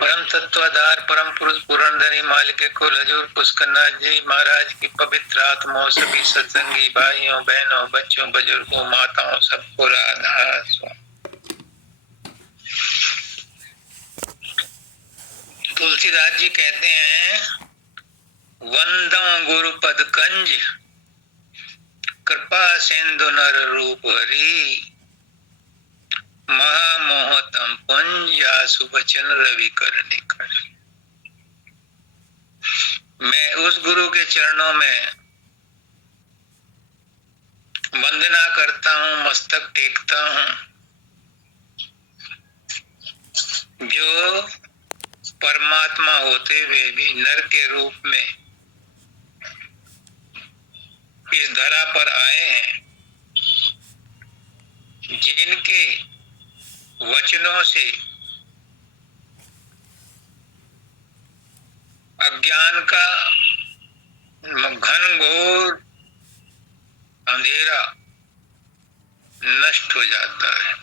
परम तत्वाधार परम पुरुष पुरंदरी मालिक कुल हजूर पुष्करनाथ जी महाराज की पवित्र आत्माओं, सभी सत्संगी भाइयों बहनों, बच्चों, बुजुर्गों, माताओं, सबको राधा स्वामी। तुलसीदास जी कहते हैं, वंदो गुरुपद कंज कृपा सिंधु नर रूप हरि, महामोहतम पुंज आसु बचन रवि कर निकर। मैं उस गुरु के चरणों में वंदना करता हूँ, मस्तक टेकता हूँ, जो परमात्मा होते हुए भी नर के रूप में इस धरा पर आए हैं, जिनके वचनों से अज्ञान का घन घोर अंधेरा नष्ट हो जाता है।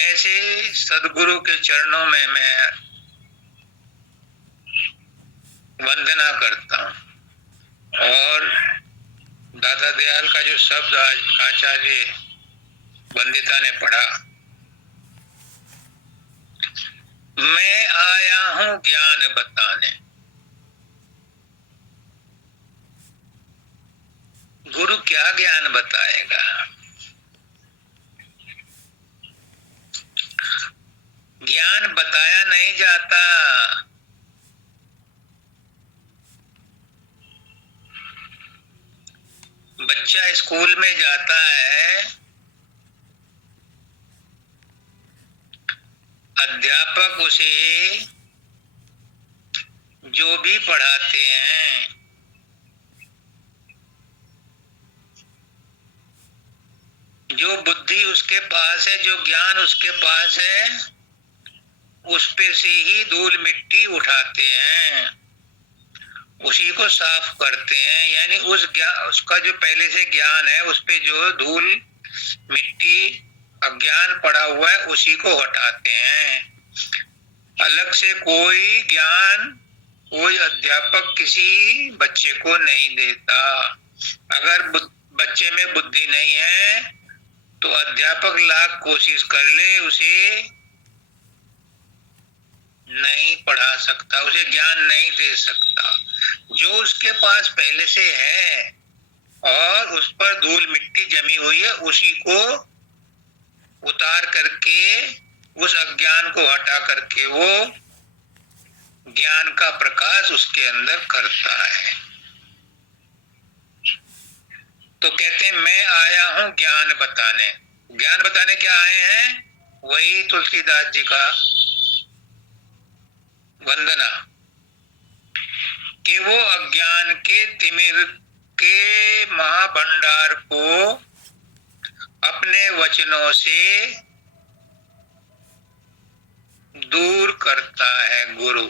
ऐसे सदगुरु के चरणों में मैं वंदना करता हूँ। और दादा दयाल का जो शब्द आज आचार्य वंदिता ने पढ़ा, मैं आया हूं ज्ञान बताने। गुरु क्या ज्ञान बताएगा? ज्ञान बताया नहीं जाता, बच्चा स्कूल में जाता है, अध्यापक उसे जो भी पढ़ाते हैं, जो बुद्धि उसके पास है, जो ज्ञान उसके पास है, उस पे से ही धूल मिट्टी उठाते हैं, उसी को साफ करते हैं। यानी उसका जो पहले से ज्ञान है, उस पे जो धूल मिट्टी अज्ञान पड़ा हुआ है, उसी को हटाते हैं। अलग से कोई ज्ञान कोई अध्यापक किसी बच्चे को नहीं देता। अगर बच्चे में बुद्धि नहीं है तो अध्यापक लाख कोशिश कर ले, उसे नहीं पढ़ा सकता, उसे ज्ञान नहीं दे सकता। जो उसके पास पहले से है और उस पर धूल मिट्टी जमी हुई है, उसी को उतार करके, उस अज्ञान को हटा करके वो ज्ञान का प्रकाश उसके अंदर करता है। तो कहते हैं, मैं आया हूं ज्ञान बताने। ज्ञान बताने क्या आए हैं? वही तुलसीदास जी का वंदना, कि वो अज्ञान के तिमिर के महाभंडार को अपने वचनों से दूर करता है गुरु।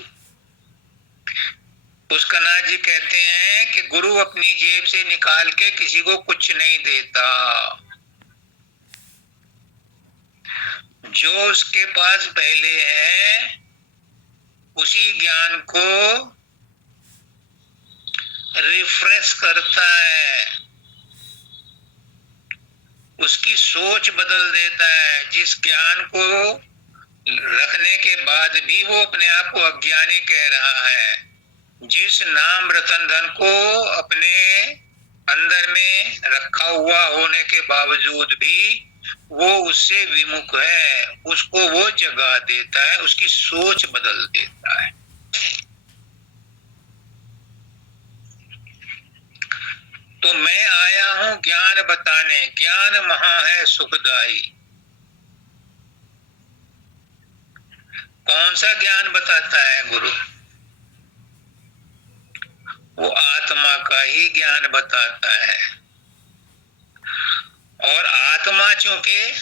पुष्करनाथ जी कहते हैं कि गुरु अपनी जेब से निकाल के किसी को कुछ नहीं देता, जो उसके पास पहले है उसी ज्ञान को रिफ्रेश करता है, उसकी सोच बदल देता है। जिस ज्ञान को रखने के बाद भी वो अपने आप को अज्ञानी कह रहा है, जिस नाम रतन धन को अपने अंदर में रखा हुआ होने के बावजूद भी वो उससे विमुख है, उसको वो जगा देता है, उसकी सोच बदल देता है। तो मैं आया हूं ज्ञान बताने, ज्ञान महा है सुखदाई। कौन सा ज्ञान बताता है गुरु? वो आत्मा का ही ज्ञान बताता है। और आत्मा चूंकि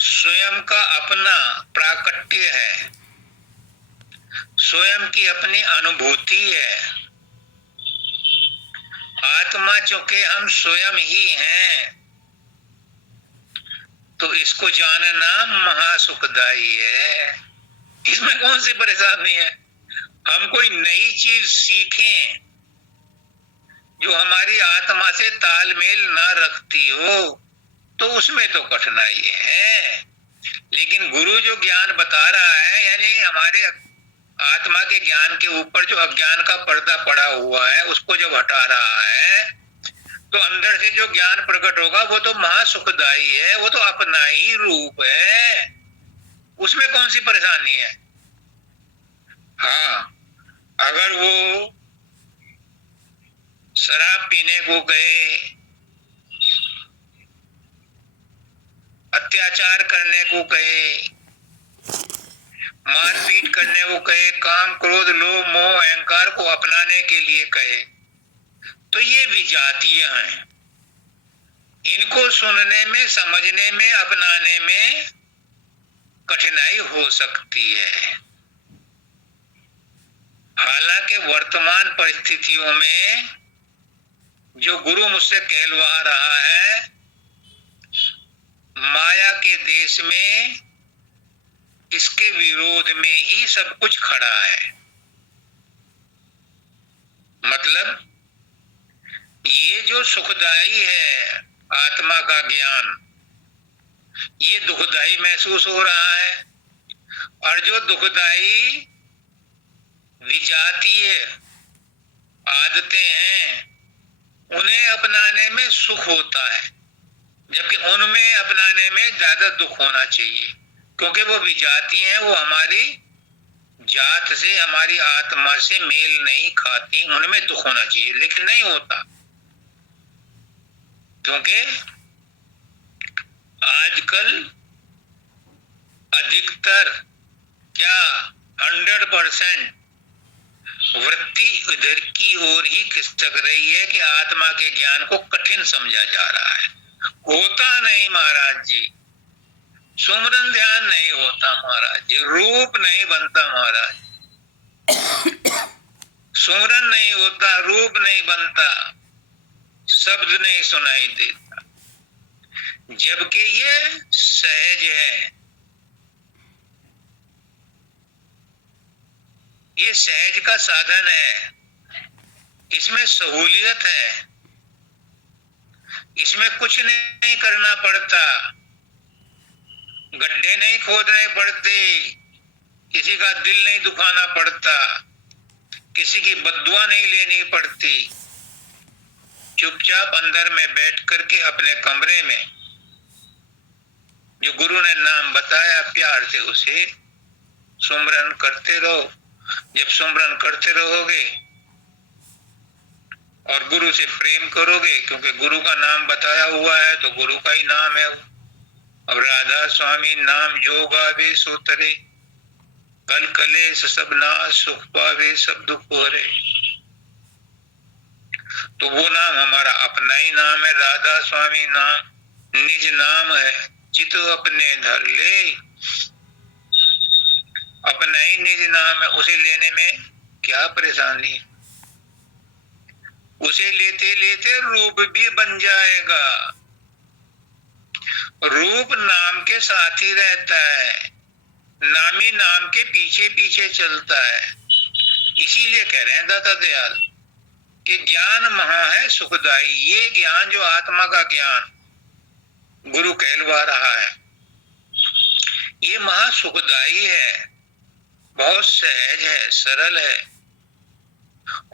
स्वयं का अपना प्राकट्य है, स्वयं की अपनी अनुभूति है, आत्मा चूंकि हम स्वयं ही हैं, तो इसको जानना महासुखदायी है। इसमें कौन सी परेशानी है? हम कोई नई चीज सीखें जो हमारी आत्मा से तालमेल ना रखती हो तो उसमें तो कठिनाई है। लेकिन गुरु जो ज्ञान बता रहा है, यानी हमारे आत्मा के ज्ञान के ऊपर जो अज्ञान का पर्दा पड़ा हुआ है उसको जब हटा रहा है तो अंदर से जो ज्ञान प्रकट होगा वो तो महासुखदायी है, वो तो अपना ही रूप है। उसमें कौन सी परेशानी है? हाँ, अगर वो शराब पीने को कहे, अत्याचार करने को कहे, मारपीट करने को कहे, काम क्रोध लोभ मोह अहंकार को अपनाने के लिए कहे, तो ये विजातीय हैं। इनको सुनने में, समझने में, अपनाने में कठिनाई हो सकती है। हालांकि वर्तमान परिस्थितियों में जो गुरु मुझसे कहलवा रहा है, माया के देश में इसके विरोध में ही सब कुछ खड़ा है। मतलब ये जो सुखदायी है आत्मा का ज्ञान, ये दुखदायी महसूस हो रहा है, और जो दुखदायी विजातीय आदतें हैं उन्हें अपनाने में सुख होता है, जबकि उनमें अपनाने में ज्यादा दुख होना चाहिए, क्योंकि वो विजाती हैं, वो हमारी जात से, हमारी आत्मा से मेल नहीं खाती, उनमें दुख होना चाहिए, लेकिन नहीं होता। क्योंकि आजकल अधिकतर क्या 100% वृत्ति इधर की ओर ही खिसक रही है कि आत्मा के ज्ञान को कठिन समझा जा रहा है। होता नहीं महाराज जी, सुमरन ध्यान नहीं होता महाराज जी, रूप नहीं बनता महाराज, सुमरन नहीं होता, रूप नहीं बनता, शब्द नहीं सुनाई देता, जबकि ये सहज है, ये सहज का साधन है, इसमें सहूलियत है, इसमें कुछ नहीं करना पड़ता, गड्ढे नहीं खोदने पड़ते, किसी का दिल नहीं दुखाना पड़ता, किसी की बद्दुआ नहीं लेनी पड़ती। चुपचाप अंदर में बैठ करके अपने कमरे में जो गुरु ने नाम बताया प्यार से उसे सुमरन करते रहो। जब सुमरन करते रहोगे और गुरु से प्रेम करोगे, क्योंकि गुरु का नाम बताया हुआ है तो गुरु का ही नाम है। अब राधा स्वामी नाम जो गावे सो तरे, कल कलेश सब नाश, सुख पावे सब दुख हरे। तो वो नाम हमारा अपना ही नाम है, राधा स्वामी नाम निज नाम है, चित अपने धर ले, अपना ही निज नाम है, उसे लेने में क्या परेशानी है? उसे लेते लेते रूप भी बन जाएगा। रूप नाम के साथ ही रहता है, नामी नाम के पीछे पीछे चलता है। इसीलिए कह रहे हैं दाता दयाल कि ज्ञान महा है सुखदाई। ये ज्ञान जो आत्मा का ज्ञान गुरु कहलवा रहा है, ये महा सुखदाई है, बहुत सहज है, सरल है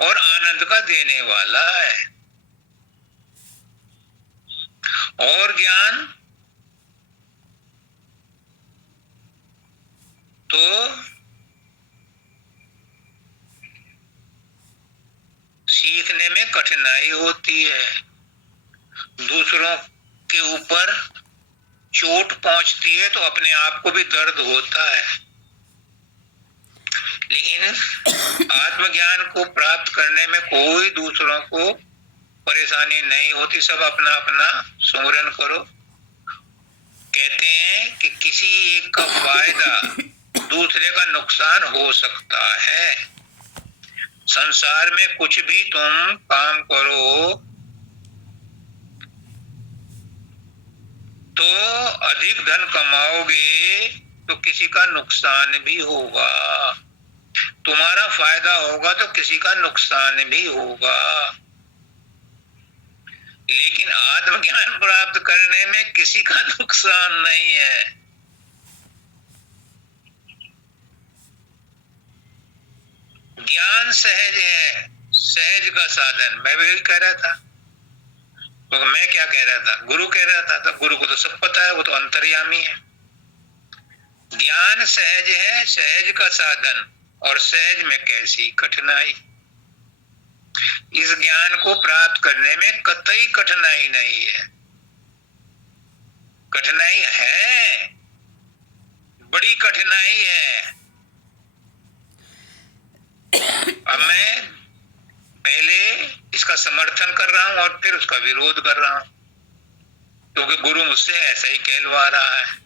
और आनंद का देने वाला है। और ज्ञान तो सीखने में कठिनाई होती है, दूसरों के ऊपर चोट पहुंचती है तो अपने आप को भी दर्द होता है। लेकिन आत्मज्ञान को प्राप्त करने में कोई दूसरों को परेशानी नहीं होती, सब अपना अपना सुमरन करो। कहते हैं कि किसी एक का फायदा दूसरे का नुकसान हो सकता है। संसार में कुछ भी तुम काम करो, तो अधिक धन कमाओगे तो किसी का नुकसान भी होगा, तुम्हारा फायदा होगा तो किसी का नुकसान भी होगा। लेकिन आत्मज्ञान प्राप्त करने में किसी का नुकसान नहीं है। ज्ञान सहज है, सहज का साधन। मैं भी कह रहा था, तो मैं क्या कह रहा था, गुरु कह रहा था, तो गुरु को तो सब पता है, वो तो अंतर्यामी है। ज्ञान सहज है, सहज का साधन, और सहज में कैसी कठिनाई। इस ज्ञान को प्राप्त करने में कतई कठिनाई नहीं है। कठिनाई है, बड़ी कठिनाई है। अब मैं पहले इसका समर्थन कर रहा हूं और फिर उसका विरोध कर रहा हूं, क्योंकि गुरु मुझसे ऐसा ही कहलवा रहा है।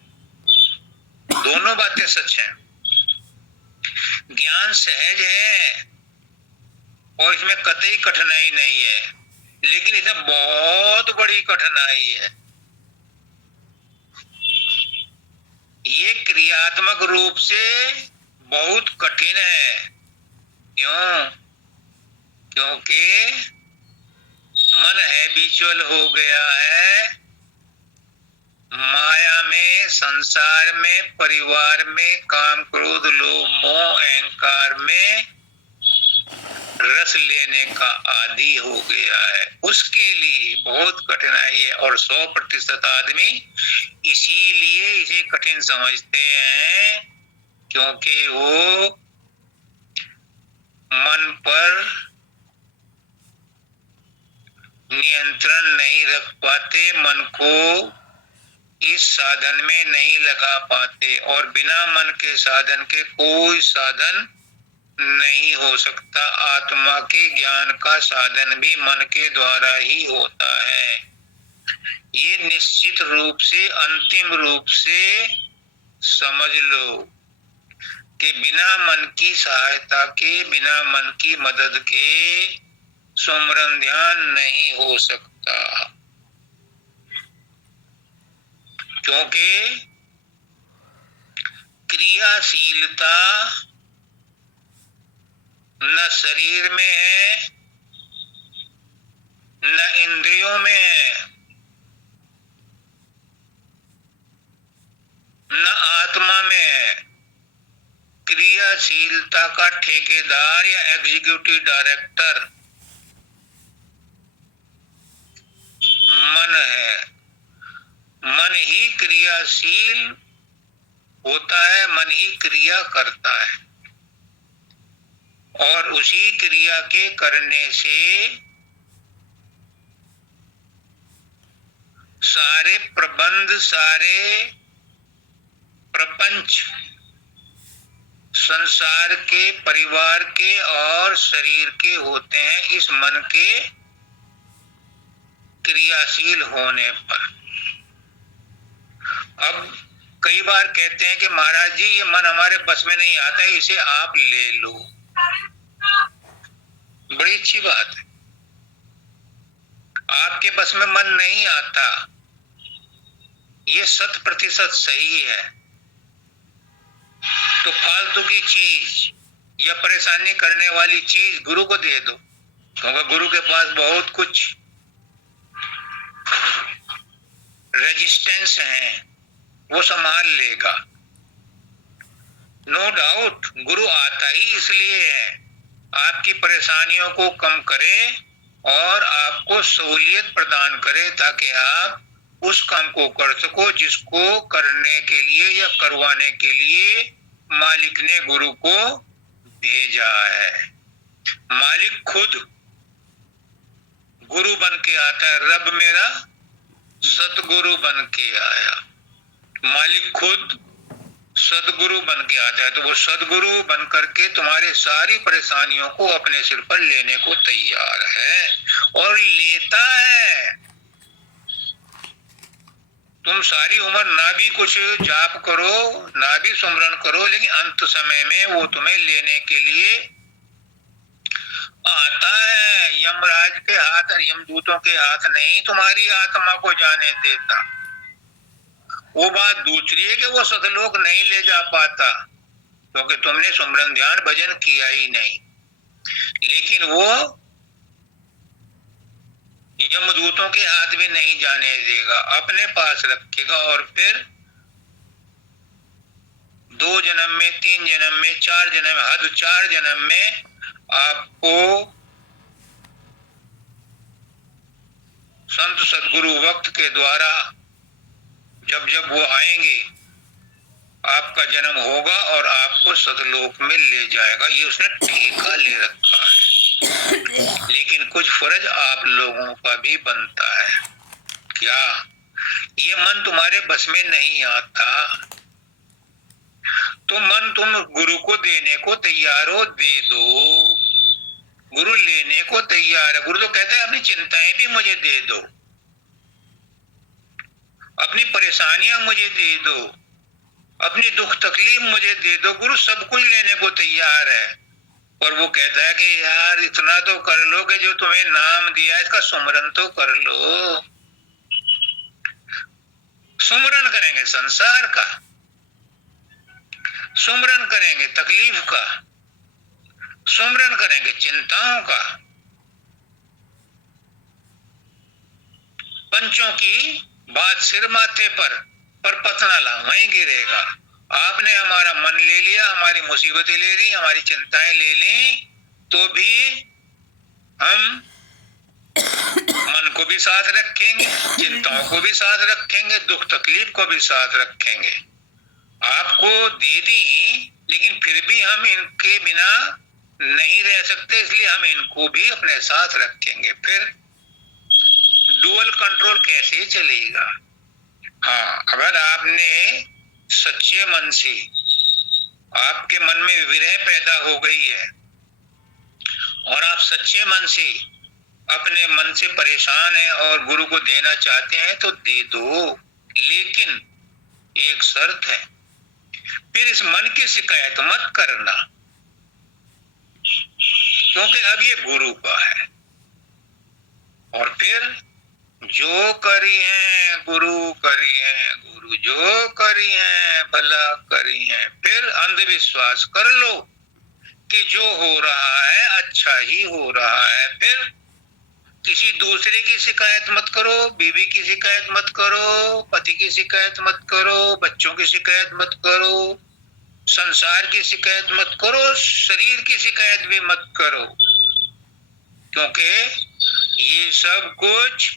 दोनों बातें सच हैं। ज्ञान सहज है और इसमें कतई कठिनाई नहीं है, लेकिन इसमें बहुत बड़ी कठिनाई है। ये क्रियात्मक रूप से बहुत कठिन है। क्यों? क्योंकि मन हैबिचुअल हो गया है माया में, संसार में, परिवार में, काम क्रोध लोभ मोह अहंकार में रस लेने का आदी हो गया है। उसके लिए बहुत कठिनाई है, और 100% आदमी इसीलिए इसे कठिन समझते हैं, क्योंकि वो मन पर नियंत्रण नहीं रख पाते, मन को इस साधन में नहीं लगा पाते, और बिना मन के साधन के कोई साधन नहीं हो सकता। आत्मा के ज्ञान का साधन भी मन के द्वारा ही होता है। ये निश्चित रूप से, अंतिम रूप से समझ लो कि बिना मन की सहायता के, बिना मन की मदद के सुमरन ध्यान नहीं हो सकता। क्योंकि क्रियाशीलता न शरीर में है, न इंद्रियों में है, न आत्मा में है। क्रियाशीलता का ठेकेदार या एग्जीक्यूटिव डायरेक्टर मन है। मन ही क्रियाशील होता है, मन ही क्रिया करता है, और उसी क्रिया के करने से सारे प्रबंध, सारे प्रपंच, संसार के, परिवार के और शरीर के होते हैं इस मन के क्रियाशील होने पर। अब कई बार कहते हैं कि महाराज जी ये मन हमारे बस में नहीं आता है, इसे आप ले लो। बड़ी अच्छी बात है, आपके बस में मन नहीं आता, ये 100% सही है। तो फालतू की चीज या परेशानी करने वाली चीज गुरु को दे दो, क्योंकि गुरु के पास बहुत कुछ रेजिस्टेंस है, वो संभाल लेगा। नो डाउट गुरु आता ही इसलिए है, आपकी परेशानियों को कम करे और आपको सहूलियत प्रदान करे, ताकि आप उस काम को कर सको जिसको करने के लिए या करवाने के लिए मालिक ने गुरु को भेजा है। मालिक खुद गुरु बन के आता है। रब मेरा सतगुरु बन के आया, मालिक खुद सदगुरु बन के आता है। तो वो सदगुरु बन करके तुम्हारे सारी परेशानियों को अपने सिर पर लेने को तैयार है, और लेता है। तुम सारी उम्र ना भी कुछ जाप करो, ना भी सुमरन करो, लेकिन अंत समय में वो तुम्हें लेने के लिए आता है। यमराज के हाथ, यमदूतों के हाथ नहीं तुम्हारी आत्मा को जाने देता। वो बात दूसरी है कि वो सतलोक नहीं ले जा पाता क्योंकि तुमने सुमरन ध्यान भजन किया ही नहीं, लेकिन वो यमदूतों के हाथ भी नहीं जाने देगा, अपने पास रखेगा और फिर 2 जन्म में, 3 जन्म में, 4 जन्म में, हद 4 जन्म में आपको संत सदगुरु वक्त के द्वारा जब जब वो आएंगे आपका जन्म होगा और आपको सतलोक में ले जाएगा। ये उसने ठेका ले रखा है, लेकिन कुछ फर्ज आप लोगों का भी बनता है। क्या? ये मन तुम्हारे बस में नहीं आता तो मन तुम गुरु को देने को तैयार हो, दे दो। गुरु लेने को तैयार है। गुरु तो कहता है अपनी चिंताएं भी मुझे दे दो, अपनी परेशानियां मुझे दे दो, अपनी दुख तकलीफ मुझे दे दो। गुरु सब कुछ लेने को तैयार है, और वो कहता है कि यार इतना तो कर लो कि जो तुम्हें नाम दिया है इसका सुमरन तो कर लो। सुमरन करेंगे संसार का, सुमरन करेंगे तकलीफ का, सुमरन करेंगे चिंताओं का, पंचों की बात सिर माथे पर पतना ला वहीं गिरेगा। आपने हमारा मन ले लिया, हमारी मुसीबतें ले ली, हमारी चिंताएं ले ली, तो भी हम मन को भी साथ रखेंगे, चिंताओं को भी साथ रखेंगे, दुख तकलीफ को भी साथ रखेंगे। आपको दे दी, लेकिन फिर भी हम इनके बिना नहीं रह सकते, इसलिए हम इनको भी अपने साथ रखेंगे। फिर डुअल कंट्रोल कैसे चलेगा? हाँ, अगर आपने सच्चे मन से, आपके मन में विरह पैदा हो गई है और आप सच्चे मन से अपने मन से परेशान हैं और गुरु को देना चाहते हैं तो दे दो, लेकिन एक शर्त है, फिर इस मन की शिकायत मत करना, क्योंकि अब ये गुरु का है। और फिर जो करी है गुरु करी है, गुरु जो करी है भला करी है। फिर अंधविश्वास कर लो कि जो हो रहा है अच्छा ही हो रहा है। फिर किसी दूसरे की शिकायत मत करो, बीवी की शिकायत मत करो, पति की शिकायत मत करो, बच्चों की शिकायत मत करो, संसार की शिकायत मत करो, शरीर की शिकायत भी मत करो, क्योंकि ये सब कुछ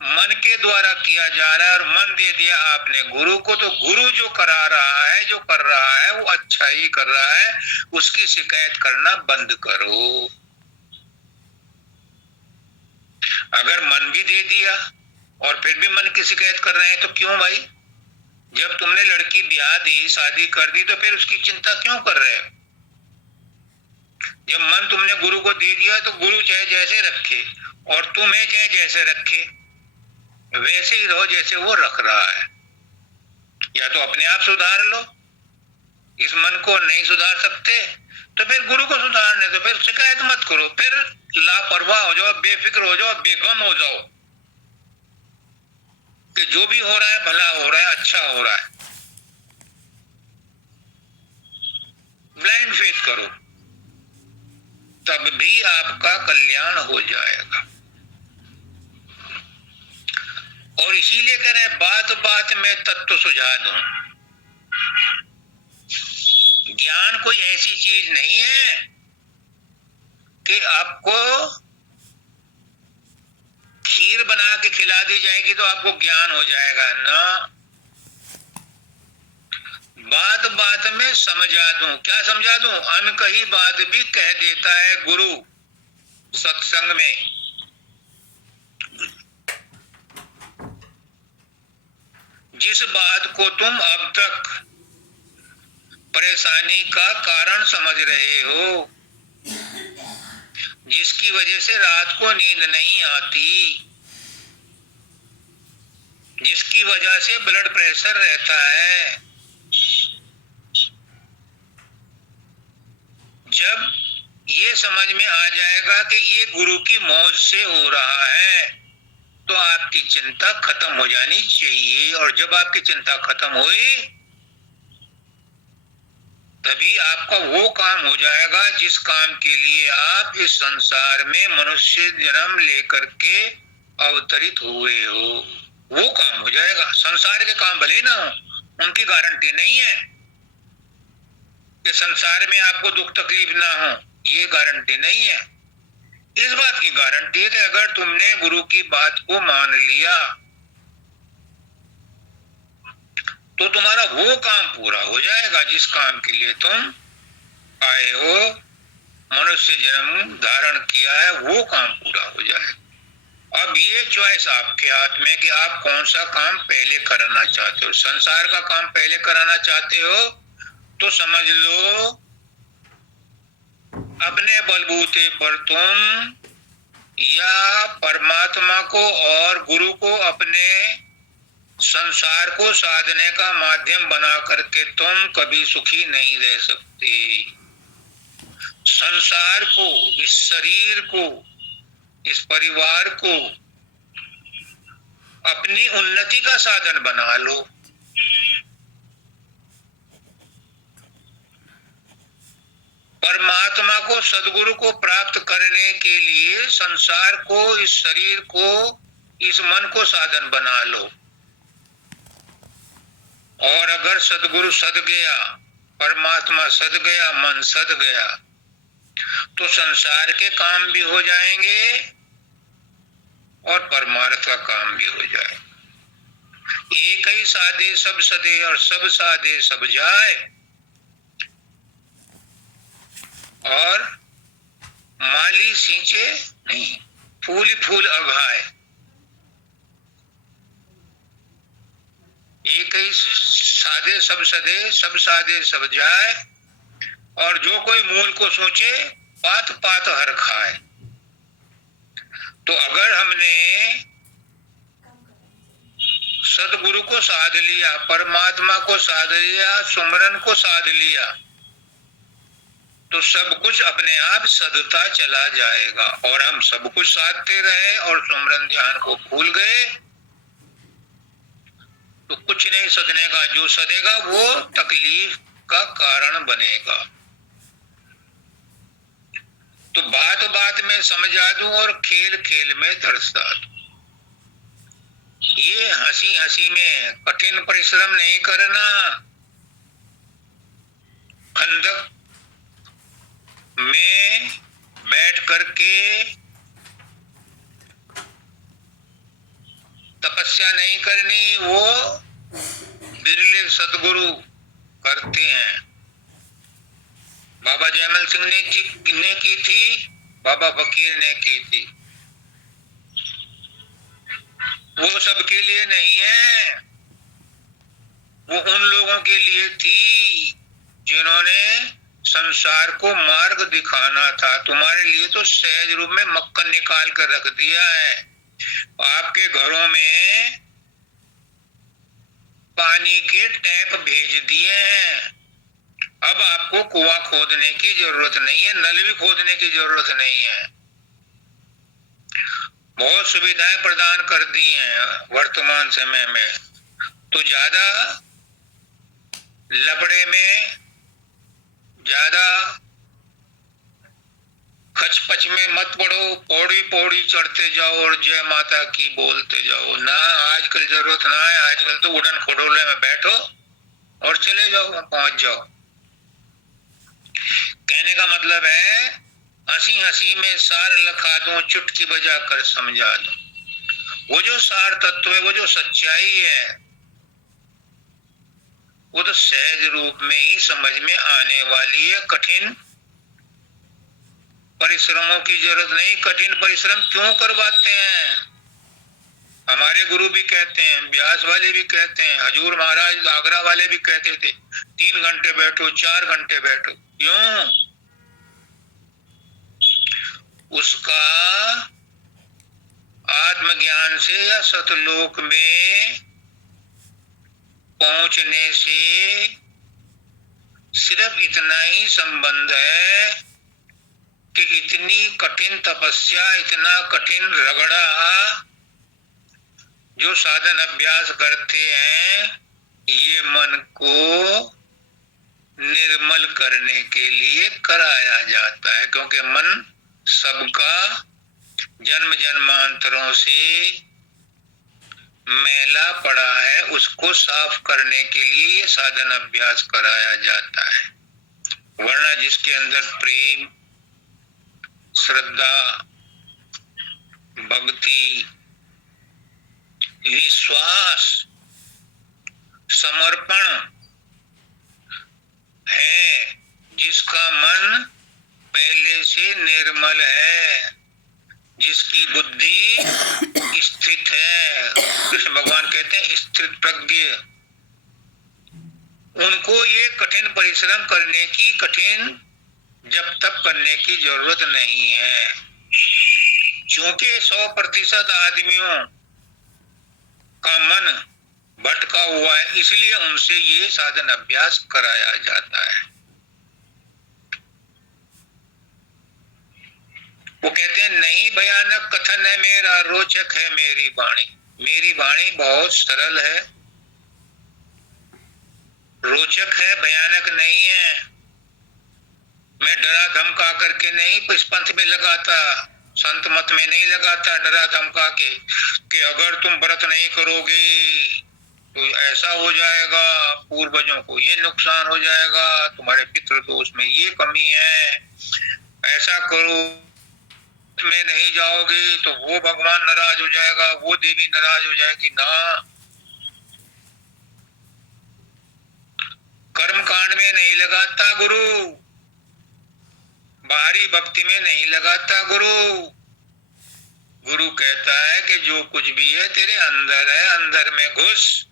मन के द्वारा किया जा रहा है और मन दे दिया आपने गुरु को, तो गुरु जो करा रहा है, जो कर रहा है वो अच्छा ही कर रहा है, उसकी शिकायत करना बंद करो। अगर मन भी दे दिया और फिर भी मन की शिकायत कर रहे हैं तो क्यों भाई? जब तुमने लड़की ब्याह दी, शादी कर दी, तो फिर उसकी चिंता क्यों कर रहे हो? जब मन तुमने गुरु को दे दिया तो गुरु चाहे जैसे रखे और तुम्हें चाहे जैसे रखे, वैसे ही रहो जैसे वो रख रहा है। या तो अपने आप सुधार लो, इस मन को नहीं सुधार सकते तो फिर गुरु को सुधारने दो, फिर शिकायत मत करो, फिर लापरवाह हो जाओ, बेफिक्र हो जाओ, बेगम हो जाओ कि जो भी हो रहा है भला हो रहा है, अच्छा हो रहा है। ब्लाइंड फेथ करो, तब भी आपका कल्याण हो जाएगा। और इसीलिए कह रहे हैं बात बात में तत्व सुझा दूं। ज्ञान कोई ऐसी चीज नहीं है कि आपको खीर बना के खिला दी जाएगी तो आपको ज्ञान हो जाएगा ना। बात बात में समझा दूं। क्या समझा दूं? अनकही बात भी कह देता है गुरु सत्संग में। जिस बात को तुम अब तक परेशानी का कारण समझ रहे हो, जिसकी वजह से रात को नींद नहीं आती, जिसकी वजह से ब्लड प्रेशर रहता है, जब ये समझ में आ जाएगा कि ये गुरु की मौज से हो रहा है, तो आपकी चिंता खत्म हो जानी चाहिए। और जब आपकी चिंता खत्म हुई तभी आपका वो काम हो जाएगा जिस काम के लिए आप इस संसार में मनुष्य जन्म लेकर के अवतरित हुए हो, वो काम हो जाएगा। संसार के काम भले ना हो, उनकी गारंटी नहीं है कि संसार में आपको दुख तकलीफ ना हो, ये गारंटी नहीं है। इस बात की गारंटी है कि अगर तुमने गुरु की बात को मान लिया तो तुम्हारा वो काम पूरा हो जाएगा जिस काम के लिए तुम आए हो, मनुष्य जन्म धारण किया है, वो काम पूरा हो जाएगा। अब ये चॉइस आपके हाथ में कि आप कौन सा काम पहले कराना चाहते हो। संसार का काम पहले कराना चाहते हो तो समझ लो अपने बलबूते पर तुम या परमात्मा को और गुरु को अपने संसार को साधने का माध्यम बना करके तुम कभी सुखी नहीं रह सकते। संसार को, इस शरीर को, इस परिवार को अपनी उन्नति का साधन बना लो। परमात्मा को, सदगुरु को प्राप्त करने के लिए संसार को, इस शरीर को, इस मन को साधन बना लो। और अगर सदगुरु सद गया, परमात्मा सद गया, मन सद गया, तो संसार के काम भी हो जाएंगे और परमार्थ का काम भी हो जाए। एक ही साधे सब सदे और सब साधे सब जाए। और माली सींचे नहीं, फूल फूल अघाए। एक ही साधे सब सदे, सब साधे सब जाए। और जो कोई मूल को सोचे पात पात हर खाए। तो अगर हमने सदगुरु को साध लिया, परमात्मा को साध लिया, सुमरन को साध लिया, तो सब कुछ अपने आप सदता चला जाएगा। और हम सब कुछ साधते रहे और सुमरन ध्यान को भूल गए तो कुछ नहीं सदने का। जो सदेगा वो तकलीफ का कारण बनेगा। तो बात बात में समझा दूं और खेल खेल में दर्शा दूं। ये हंसी हंसी में कठिन परिश्रम नहीं करना। खंदक में बैठ करके तपस्या नहीं करनी, वो बिरले सदगुरु करते हैं। बाबा जयमल सिंह ने की थी, बाबा फकीर ने की थी। वो सबके लिए नहीं है, वो उन लोगों के लिए थी जिन्होंने संसार को मार्ग दिखाना था। तुम्हारे लिए तो सहज रूप में मक्खन निकाल कर रख दिया है। आपके घरों में पानी के टैप भेज दिए हैं। अब आपको कुआं खोदने की जरूरत नहीं है, नल भी खोदने की जरूरत नहीं है। बहुत सुविधाएं प्रदान कर दी हैं वर्तमान समय में। तो ज्यादा लफड़े में, ज्यादा खचपच में मत पड़ो। पौड़ी पौड़ी चढ़ते जाओ और जय माता की बोलते जाओ ना। आजकल जरूरत ना है। आजकल तो उड़न खटोले में बैठो और चले जाओ, पहुंच जाओ। कहने का मतलब है हंसी हंसी में सार लखा दूं, चुटकी बजा कर समझा दूं। वो जो सार तत्व है, वो जो सच्चाई है, वो तो सहज रूप में ही समझ में आने वाली है। कठिन परिश्रमों की जरूरत नहीं। कठिन परिश्रम क्यों करवाते हैं? हमारे गुरु भी कहते हैं, व्यास वाले भी कहते हैं, हजूर महाराज आगरा वाले भी कहते थे 3 घंटे बैठो, 4 घंटे बैठो। क्यों? उसका आत्मज्ञान से या सतलोक में पहुंचने से सिर्फ इतना ही संबंध है कि इतनी कठिन तपस्या, इतना कठिन रगड़ा जो साधन अभ्यास करते हैं ये मन को निर्मल करने के लिए कराया जाता है, क्योंकि मन सबका जन्म जन्मांतरों से मैला पड़ा है, उसको साफ करने के लिए ये साधन अभ्यास कराया जाता है। वरना जिसके अंदर प्रेम, श्रद्धा, भक्ति, विश्वास, समर्पण है, जिसका मन पहले से निर्मल है, जिसकी बुद्धि स्थित है, कृष्ण भगवान कहते हैं स्थित प्रज्ञ, उनको ये कठिन परिश्रम करने की, कठिन जप तप करने की जरूरत नहीं है। क्योंकि 100% आदमियों का मन भटका हुआ है, इसलिए उनसे ये साधन अभ्यास कराया जाता है। वो कहते हैं नहीं भयानक कथन है मेरा, रोचक है मेरी वाणी। मेरी वाणी बहुत सरल है, रोचक है, भयानक नहीं है। मैं डरा धमका करके नहीं इस पंथ में लगाता, संत मत में नहीं लगाता डरा धमका के कि अगर तुम व्रत नहीं करोगे तो ऐसा हो जाएगा, पूर्वजों को ये नुकसान हो जाएगा, तुम्हारे पितृदोष में ये कमी है, ऐसा करो, में नहीं जाओगे तो वो भगवान नाराज हो जाएगा, वो देवी नाराज हो जाएगी। ना, कर्म कांड में नहीं लगाता गुरु, बाहरी भक्ति में नहीं लगाता गुरु। गुरु कहता है कि जो कुछ भी है तेरे अंदर है, अंदर में घुस।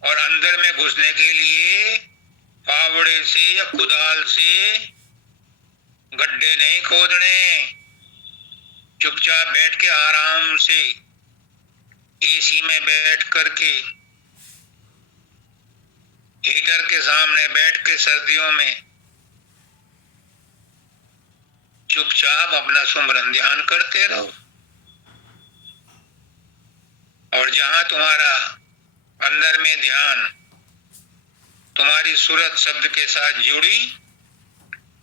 और अंदर में घुसने के लिए फावड़े से या कुदाल से गड्ढे नहीं खोदने, चुपचाप बैठ के आराम से एसी में बैठ करके, हीटर के सामने बैठ के सर्दियों में चुपचाप अपना सुमरन ध्यान करते रहो। और जहां तुम्हारा अंदर में ध्यान तुम्हारी सूरत शब्द के साथ जुड़ी,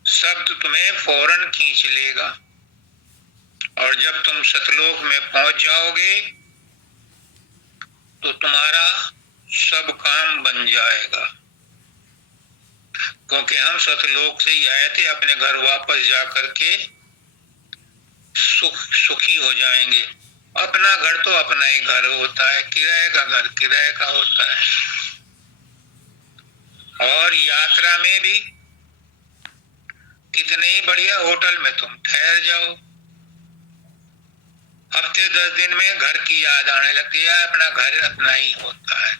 शब्द तुम्हें फौरन खींच लेगा। और जब तुम सतलोक में पहुंच जाओगे तो तुम्हारा सब काम बन जाएगा। क्योंकि हम सतलोक से ही आए थे, अपने घर वापस जा करके सुखी हो जाएंगे। अपना घर तो अपना ही घर होता है, किराए का घर किराए का होता है। और यात्रा में भी कितने ही बढ़िया होटल में तुम ठहर जाओ, हफ्ते 10 दिन में घर की याद आने लगती है, अपना घर अपना ही होता है।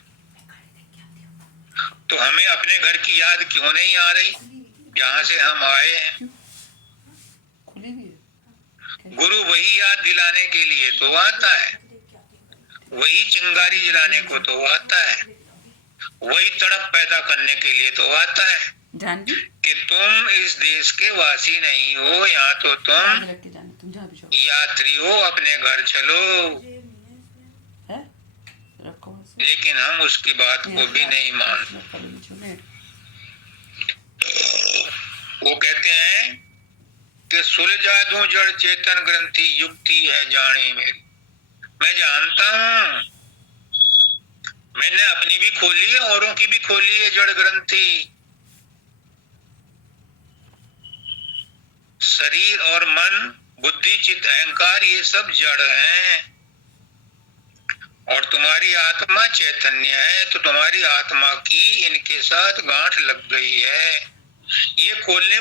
तो हमें अपने घर की याद क्यों नहीं आ रही जहां से हम आए हैं? गुरु वही याद दिलाने के लिए तो आता है, वही चिंगारी जलाने को तो आता है, वही तड़प पैदा करने के लिए तो आता है कि तुम इस देश के वासी नहीं हो, यहाँ तो तुम यात्री हो, अपने घर चलो। लेकिन हम उसकी बात को भी नहीं मानते। वो कहते हैं कि सुलझा दूं जड़ चेतन ग्रंथि, युक्ति है जानी मेरी। मैं जानता हूं, मैंने अपनी भी खोली है, औरों की भी खोली है जड़ ग्रंथि। शरीर और मन, बुद्धि, चित्त, अहंकार ये सब जड़ हैं। और तुम्हारी आत्मा चैतन्य है, तो तुम्हारी आत्मा की इनके साथ गांठ लग गई है। ये खोलने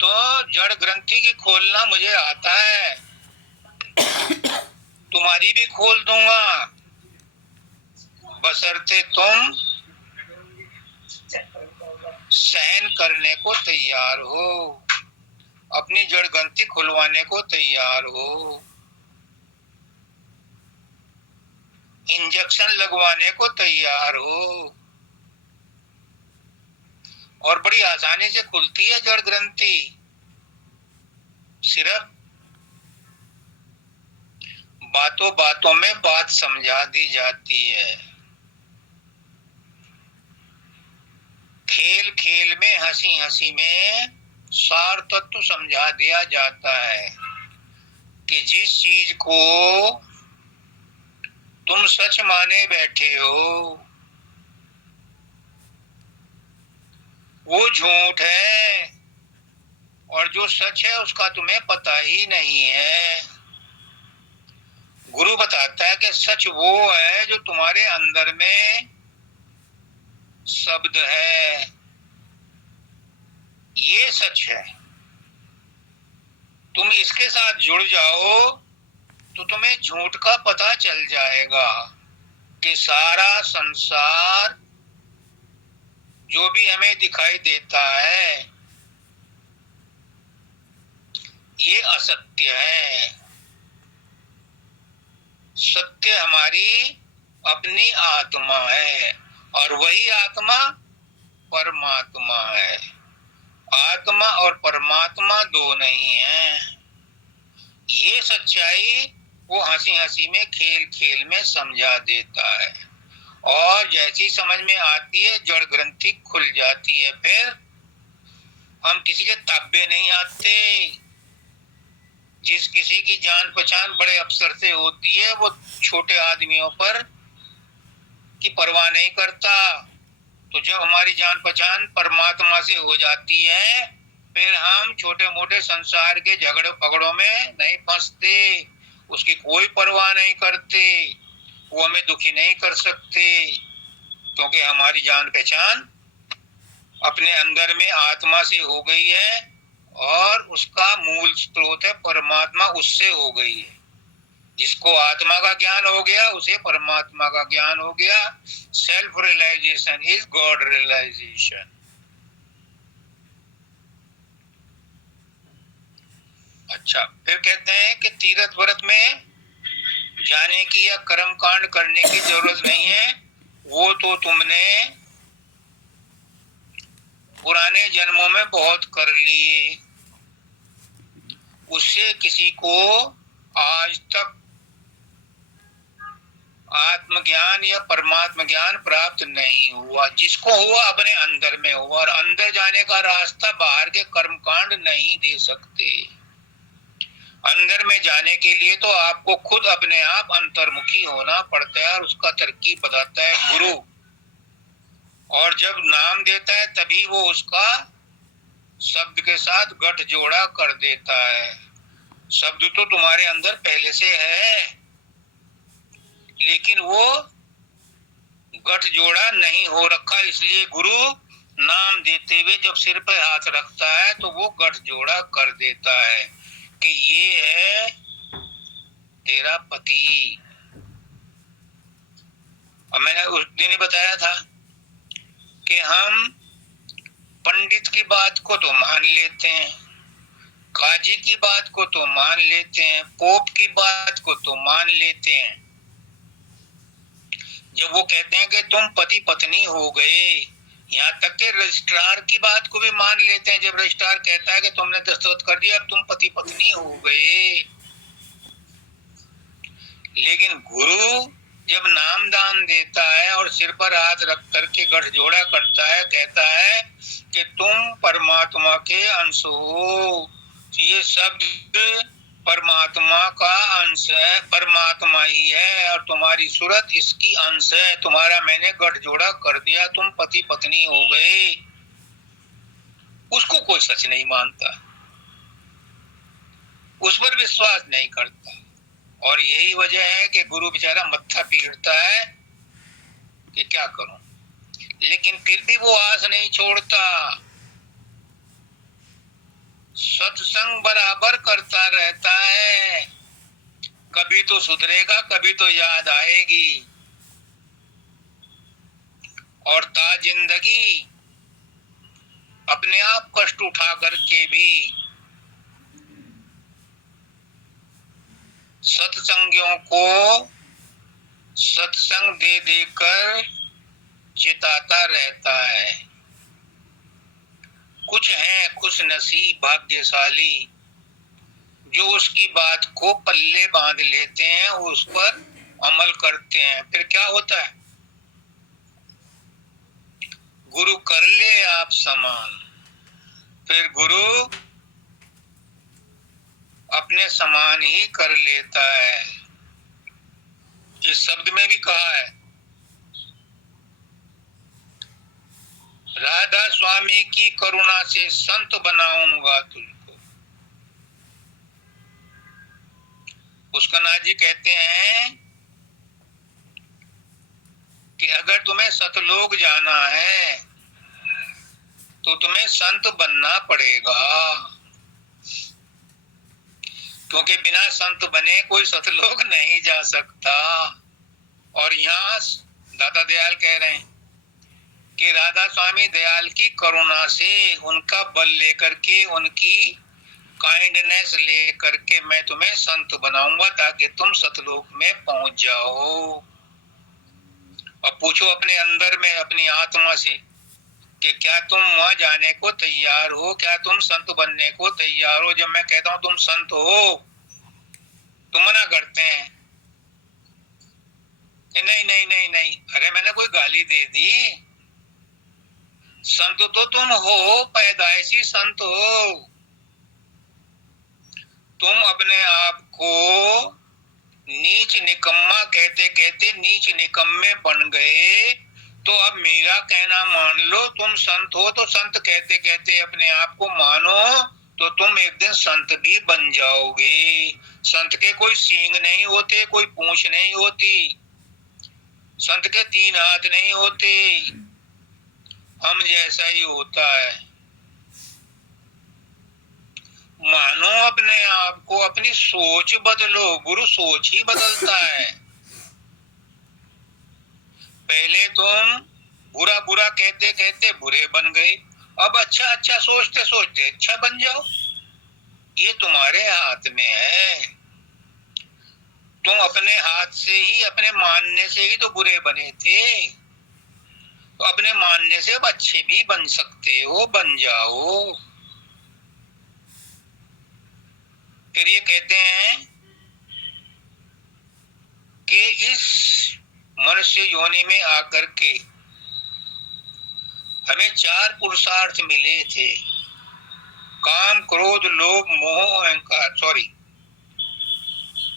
तो जड़ ग्रंथि की खोलना मुझे आता है, तुम्हारी भी खोल दूंगा, बशर्ते तुम सहन करने को तैयार हो, अपनी जड़ ग्रंथि खुलवाने को तैयार हो, इंजेक्शन लगवाने को तैयार हो। और बड़ी आसानी से खुलती है जड़ ग्रंथि। सिर्फ बातों बातों में बात समझा दी जाती है, खेल खेल में, हंसी हंसी में सार तत्व समझा दिया जाता है कि जिस चीज को तुम सच माने बैठे हो वो झूठ है, और जो सच है उसका तुम्हें पता ही नहीं है। गुरु बताता है कि सच वो है जो तुम्हारे अंदर में शब्द है, ये सच है। तुम इसके साथ जुड़ जाओ तो तुम्हें झूठ का पता चल जाएगा कि सारा संसार जो भी हमें दिखाई देता है ये असत्य है। सत्य हमारी अपनी आत्मा है, और वही आत्मा परमात्मा है। आत्मा और परमात्मा दो नहीं है। ये सच्चाई वो हंसी हंसी में, खेल खेल में समझा देता है, और जैसी समझ में आती है जड़ ग्रंथि खुल जाती है। फिर हम किसी के ताबे नहीं आते। जिस किसी की जान पहचान बड़े अफसर से होती है वो छोटे आदमियों पर की परवाह नहीं करता। तो जब हमारी जान पहचान परमात्मा से हो जाती है फिर हम छोटे मोटे संसार के झगड़ों पगड़ों में नहीं फंसते, उसकी कोई परवाह नहीं करते, वो हमें दुखी नहीं कर सकते, क्योंकि हमारी जान पहचान अपने अंदर में आत्मा से हो गई है, और उसका मूल स्रोत है परमात्मा, उससे हो गई है। जिसको आत्मा का ज्ञान हो गया उसे परमात्मा का ज्ञान हो गया। Self realization is god realization. अच्छा, फिर कहते हैं कि तीर्थ व्रत में जाने की या कर्म कांड करने की जरूरत नहीं है, वो तो तुमने पुराने जन्मों में बहुत कर लिए, उससे किसी को आज तक आत्मज्ञान या परमात्मा ज्ञान प्राप्त नहीं हुआ। जिसको हुआ अपने अंदर में हुआ, और अंदर जाने का रास्ता बाहर के कर्मकांड नहीं दे सकते। अंदर में जाने के लिए तो आपको खुद अपने आप अंतर्मुखी होना पड़ता है, और उसका तरकीब बताता है गुरु। और जब नाम देता है तभी वो उसका शब्द के साथ गठ जोड़ा कर देता है। शब्द तो तुम्हारे अंदर पहले से है, लेकिन वो गठ जोड़ा नहीं हो रखा, इसलिए गुरु नाम देते हुए जब सिर पे हाथ रखता है तो वो गठ जोड़ा कर देता है कि ये है तेरा पति। और मैंने उस दिन ही बताया था कि हम पंडित की बात को तो मान लेते हैं, काजी की बात को तो मान लेते हैं, पोप की बात को तो मान लेते हैं। जब वो कहते हैं कि तुम पति पत्नी हो गए, यहाँ तक के रजिस्ट्रार की बात को भी मान लेते हैं। जब रजिस्ट्रार कहता है कि तुमने दस्तखत कर दिया, अब तुम पति पत्नी हो गए। लेकिन गुरु जब नाम दान देता है और सिर पर हाथ रख करके गठजोड़ा करता है, कहता है कि तुम परमात्मा के अंश हो। ये शब्द परमात्मा का अंश है, परमात्मा ही है, और तुम्हारी सूरत इसकी अंश है। तुम्हारा मैंने गठजोड़ा कर दिया, तुम पति पत्नी हो गए। उसको कोई सच नहीं मानता, उस पर विश्वास नहीं करता, और यही वजह है कि गुरु बेचारा मत्था पीटता है कि क्या करूं, लेकिन फिर भी वो आस नहीं छोड़ता। सत्संग बराबर करता रहता है, कभी तो सुधरेगा, कभी तो याद आएगी, और ता जिंदगी अपने आप कष्ट उठा करके भी सत्संगियों को सत्संग दे देकर चिताता रहता है। कुछ हैं खुश नसीब भाग्यशाली जो उसकी बात को पल्ले बांध लेते हैं, उस पर अमल करते हैं, फिर क्या होता है? गुरु कर ले आप समान, फिर गुरु अपने समान ही कर लेता है। इस शब्द में भी कहा है, राधा स्वामी की करुणा से संत बनाऊंगा तुझको। पुष्करनाथ जी कहते हैं कि अगर तुम्हें सतलोक जाना है तो तुम्हें संत बनना पड़ेगा, क्योंकि बिना संत बने कोई सतलोक नहीं जा सकता। और यहाँ दादा दयाल कह रहे हैं कि राधा स्वामी दयाल की करुणा से, उनका बल लेकर के, उनकी काइंडनेस लेकर के मैं तुम्हें संत बनाऊंगा ताकि तुम सतलोक में पहुंच जाओ। अब पूछो अपने अंदर में, अपनी आत्मा से कि क्या तुम वहां जाने को तैयार हो? क्या तुम संत बनने को तैयार हो? जब मैं कहता हूं तुम संत हो, तुम मना करते हैं कि नहीं नहीं नहीं नहीं। अरे मैंने कोई गाली दे दी? संत तो तुम हो, पैदाइशी संत हो। तुम अपने आप को नीच निकम्मा कहते कहते नीच निकम्मे बन गए, तो अब मेरा कहना मान लो। तुम संत हो तो संत कहते कहते अपने आप को मानो, तो तुम एक दिन संत भी बन जाओगे। संत के कोई सींग नहीं होते, कोई पूंछ नहीं होती, संत के 3 हाथ नहीं होते, हम जैसा ही होता है। मानो अपने आप को, अपनी सोच बदलो। गुरु सोच ही बदलता है। पहले तुम बुरा बुरा कहते कहते बुरे बन गए, अब अच्छा अच्छा सोचते सोचते अच्छा बन जाओ। ये तुम्हारे हाथ में है। तुम अपने हाथ से ही, अपने मानने से ही तो बुरे बने थे, तो अपने मानने से अब अच्छे भी बन सकते हो, बन जाओ। फिर ये कहते हैं कि इस मनुष्य योनि में आकर के हमें 4 पुरुषार्थ मिले थे, काम क्रोध लोभ मोह अहंकार, सॉरी,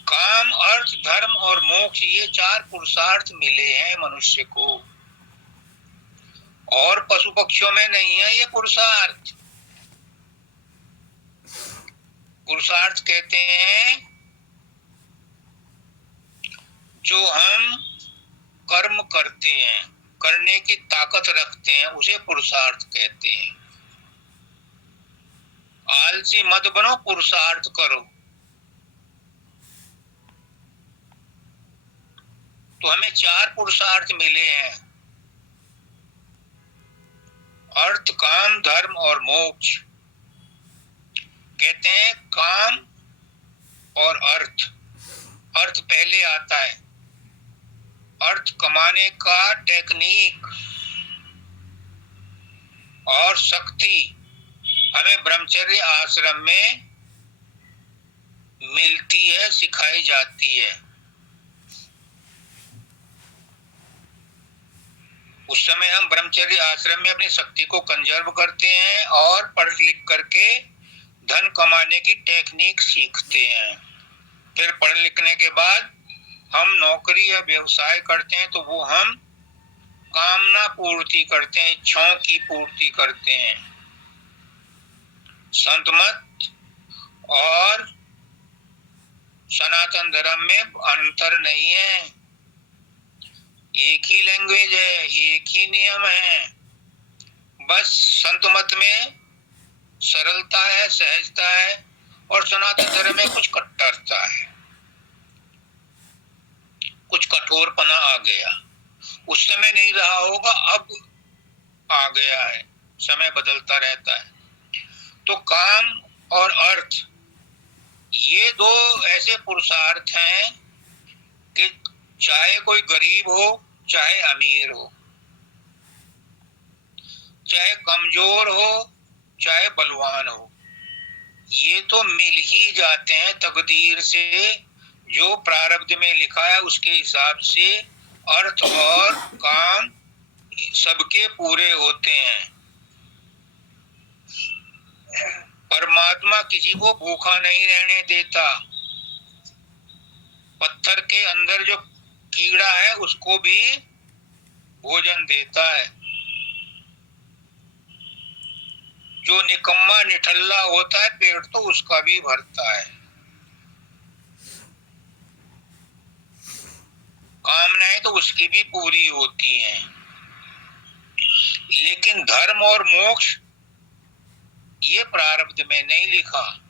काम अर्थ धर्म और मोक्ष, ये 4 पुरुषार्थ मिले हैं मनुष्य को। और पशु पक्षियों में नहीं है ये पुरुषार्थ। पुरुषार्थ कहते हैं जो हम कर्म करते हैं, करने की ताकत रखते हैं, उसे पुरुषार्थ कहते हैं। आलसी मत बनो, पुरुषार्थ करो। तो हमें 4 पुरुषार्थ मिले हैं, अर्थ काम धर्म और मोक्ष। कहते हैं काम और अर्थ, अर्थ पहले आता है। अर्थ कमाने का टेक्निक और शक्ति हमें ब्रह्मचर्य आश्रम में मिलती है, सिखाई जाती है। उस समय हम ब्रह्मचर्य आश्रम में अपनी शक्ति को कंजर्व करते हैं और पढ़ लिख करके धन कमाने की टेक्निक सीखते हैं। फिर पढ़ लिखने के बाद हम नौकरी या व्यवसाय करते हैं, तो वो हम कामना पूर्ति करते हैं, इच्छाओं की पूर्ति करते हैं। संत मत और सनातन धर्म में अंतर नहीं है, एक ही लैंग्वेज है, एक ही नियम है। बस संत मत में सरलता है, सहजता है, और सनातन धर्म में कुछ कट्टरता है, कुछ कठोरपना आ गया। उस समय नहीं रहा होगा, अब आ गया है, समय बदलता रहता है। तो काम और अर्थ, ये 2 ऐसे पुरुषार्थ हैं कि चाहे कोई गरीब हो, चाहे अमीर हो, चाहे कमजोर हो, चाहे बलवान हो, ये तो मिल ही जाते हैं तकदीर से, जो प्रारब्ध में लिखा है उसके हिसाब से अर्थ और काम सबके पूरे होते हैं। परमात्मा किसी को भूखा नहीं रहने देता। पत्थर के अंदर जो कीड़ा है उसको भी भोजन देता है। जो निकम्मा निठल्ला होता है पेट तो उसका भी भरता है। कामनाएं तो उसकी भी पूरी होती हैं। लेकिन धर्म और मोक्ष ये प्रारब्ध में नहीं लिखा,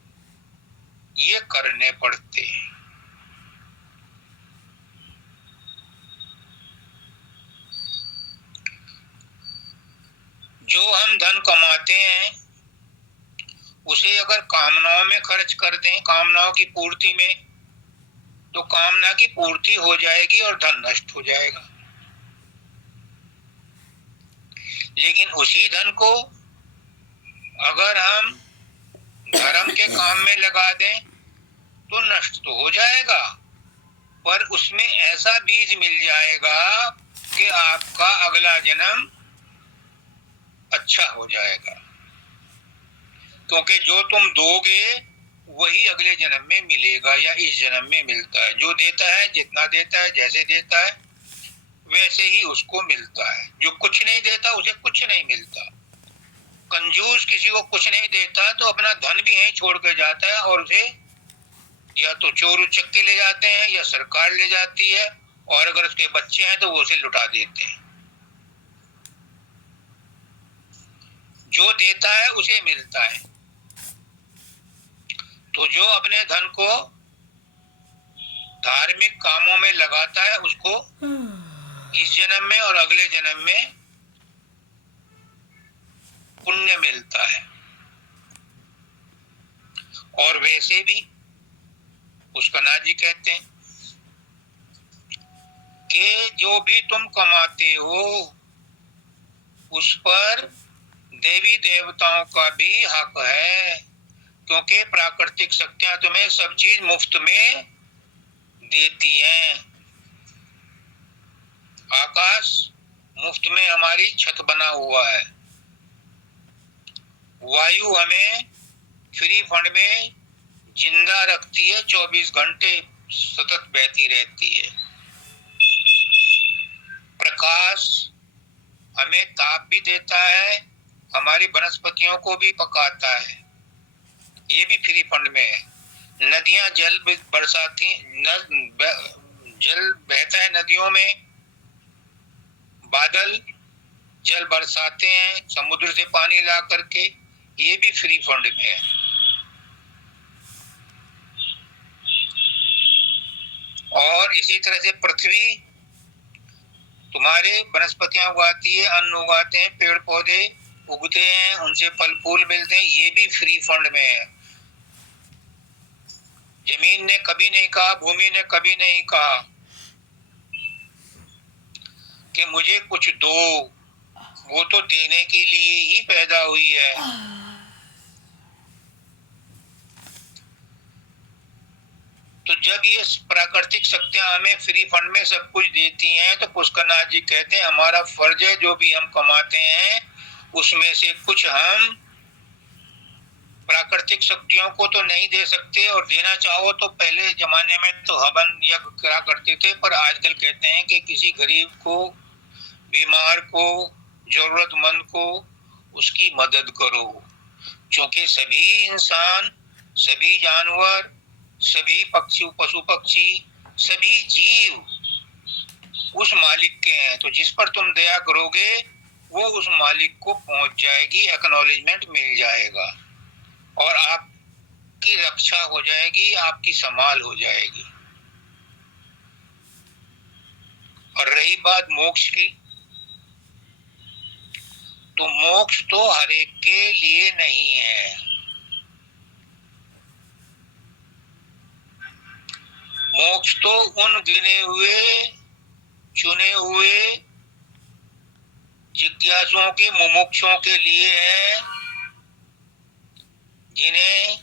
ये करने पड़ते हैं। जो हम धन कमाते हैं उसे अगर कामनाओं में खर्च कर दें, कामनाओं की पूर्ति में, तो कामना की पूर्ति हो जाएगी और धन नष्ट हो जाएगा। लेकिन उसी धन को अगर हम धर्म के काम में लगा दें तो नष्ट तो हो जाएगा, पर उसमें ऐसा बीज मिल जाएगा कि आपका अगला जन्म अच्छा हो जाएगा। क्योंकि जो तुम दोगे वही अगले जन्म में मिलेगा या इस जन्म में मिलता है। जो देता है, जितना देता है, जैसे देता है वैसे ही उसको मिलता है। जो कुछ नहीं देता उसे कुछ नहीं मिलता। कंजूस किसी को कुछ नहीं देता तो अपना धन भी यहीं छोड़ कर जाता है और उसे या तो चोर उचक के ले जाते हैं या सरकार ले जाती है, और अगर उसके बच्चे हैं तो वो उसे लुटा देते हैं। जो देता है उसे मिलता है। तो जो अपने धन को धार्मिक कामों में लगाता है उसको इस जन्म में और अगले जन्म में पुण्य मिलता है। और वैसे भी पुष्कनाथ जी कहते हैं कि जो भी तुम कमाते हो उस पर देवी देवताओं का भी हक है, क्योंकि प्राकृतिक शक्तियां तुम्हें सब चीज मुफ्त में देती हैं। आकाश मुफ्त में हमारी छत बना हुआ है, वायु हमें फ्री फंड में जिंदा रखती है, 24 घंटे सतत बहती रहती है। प्रकाश हमें ताप भी देता है, हमारी वनस्पतियों को भी पकाता है, ये भी फ्री फंड में है। नदियां जल बरसाती, जल बहता है नदियों में, बादल जल बरसाते हैं समुद्र से पानी ला करके, ये भी फ्री फंड में है। और इसी तरह से पृथ्वी तुम्हारे वनस्पतियां उगाती है, अन्न उगाते हैं, पेड़ पौधे उगते हैं, उनसे फल फूल मिलते हैं, ये भी फ्री फंड में है। जमीन ने कभी नहीं कहा, भूमि ने कभी नहीं कहा कि मुझे कुछ दो, वो तो देने के लिए ही पैदा हुई है। तो जब ये प्राकृतिक शक्तियां हमें फ्री फंड में सब कुछ देती हैं तो पुष्करनाथ जी कहते हैं हमारा फर्ज है जो भी हम कमाते हैं उसमें से कुछ हम प्राकृतिक शक्तियों को तो नहीं दे सकते, और देना चाहो तो पहले जमाने में तो हवन यज्ञ करा करते थे, पर आजकल कहते हैं कि किसी गरीब को, बीमार को, जरूरतमंद को उसकी मदद करो। क्योंकि सभी इंसान, सभी जानवर, सभी पक्षी, पशु पक्षी, सभी जीव उस मालिक के हैं। तो जिस पर तुम दया करोगे वो उस मालिक को पहुंच जाएगी, एक्नॉलेजमेंट मिल जाएगा और आपकी रक्षा हो जाएगी, आपकी संभाल हो जाएगी। और रही बात मोक्ष की, तो मोक्ष तो हर एक के लिए नहीं है। मोक्ष तो उन गिने हुए, चुने हुए जिज्ञासुओं के, मुमुक्षुओं के लिए है जिन्हें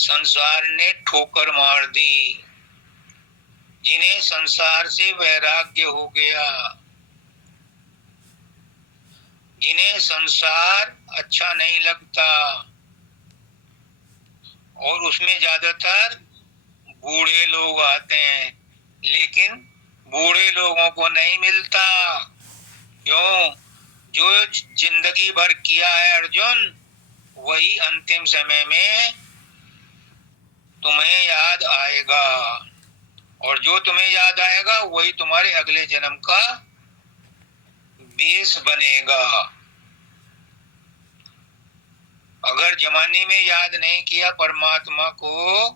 संसार ने ठोकर मार दी, जिन्हें संसार से वैराग्य हो गया, जिन्हें संसार अच्छा नहीं लगता, और उसमें ज्यादातर बूढ़े लोग आते हैं, लेकिन बूढ़े लोगों को नहीं मिलता। क्यों? जो जिंदगी भर किया है अर्जुन, वही अंतिम समय में तुम्हें याद आएगा, और जो तुम्हें याद आएगा वही तुम्हारे अगले जन्म का बेस बनेगा। अगर जवानी में याद नहीं किया परमात्मा को,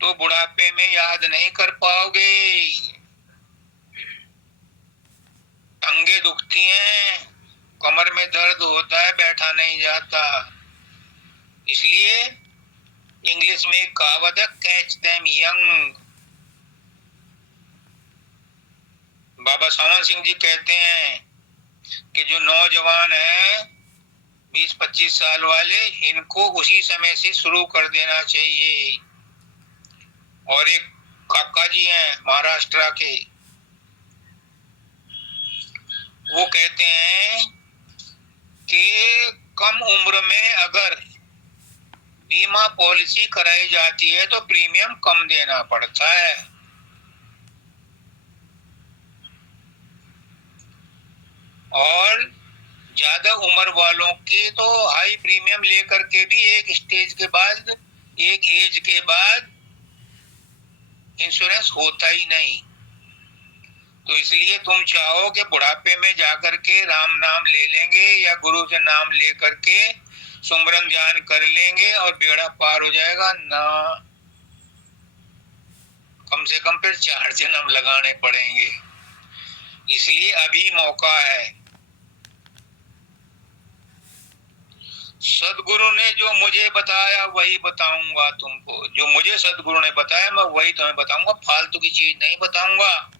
तो बुढ़ापे में याद नहीं कर पाओगे। टंगे दुखती हैं, कमर में दर्द होता है, बैठा नहीं जाता। इसलिए इंग्लिश में एक कहावत है, कैच देम यंग। बाबा सावन सिंह जी कहते हैं कि जो नौजवान हैं 20-25 साल वाले, इनको उसी समय से शुरू कर देना चाहिए। और एक काका जी हैं महाराष्ट्र के, वो कहते हैं कि कम उम्र में अगर बीमा पॉलिसी कराई जाती है तो प्रीमियम कम देना पड़ता है, और ज्यादा उम्र वालों की तो हाई प्रीमियम लेकर के भी एक स्टेज के बाद, एक एज के बाद इंश्योरेंस होता ही नहीं। तो इसलिए तुम चाहो कि बुढ़ापे में जाकर के राम नाम ले लेंगे या गुरु से नाम ले करके सुमरन ध्यान कर लेंगे और बेड़ा पार हो जाएगा ना, कम से कम फिर 4 जन्म लगाने पड़ेंगे। इसलिए अभी मौका है। सदगुरु ने जो मुझे बताया वही बताऊंगा तुमको, जो मुझे सदगुरु ने बताया मैं वही तुम्हें बताऊंगा, फालतू की चीज नहीं बताऊंगा,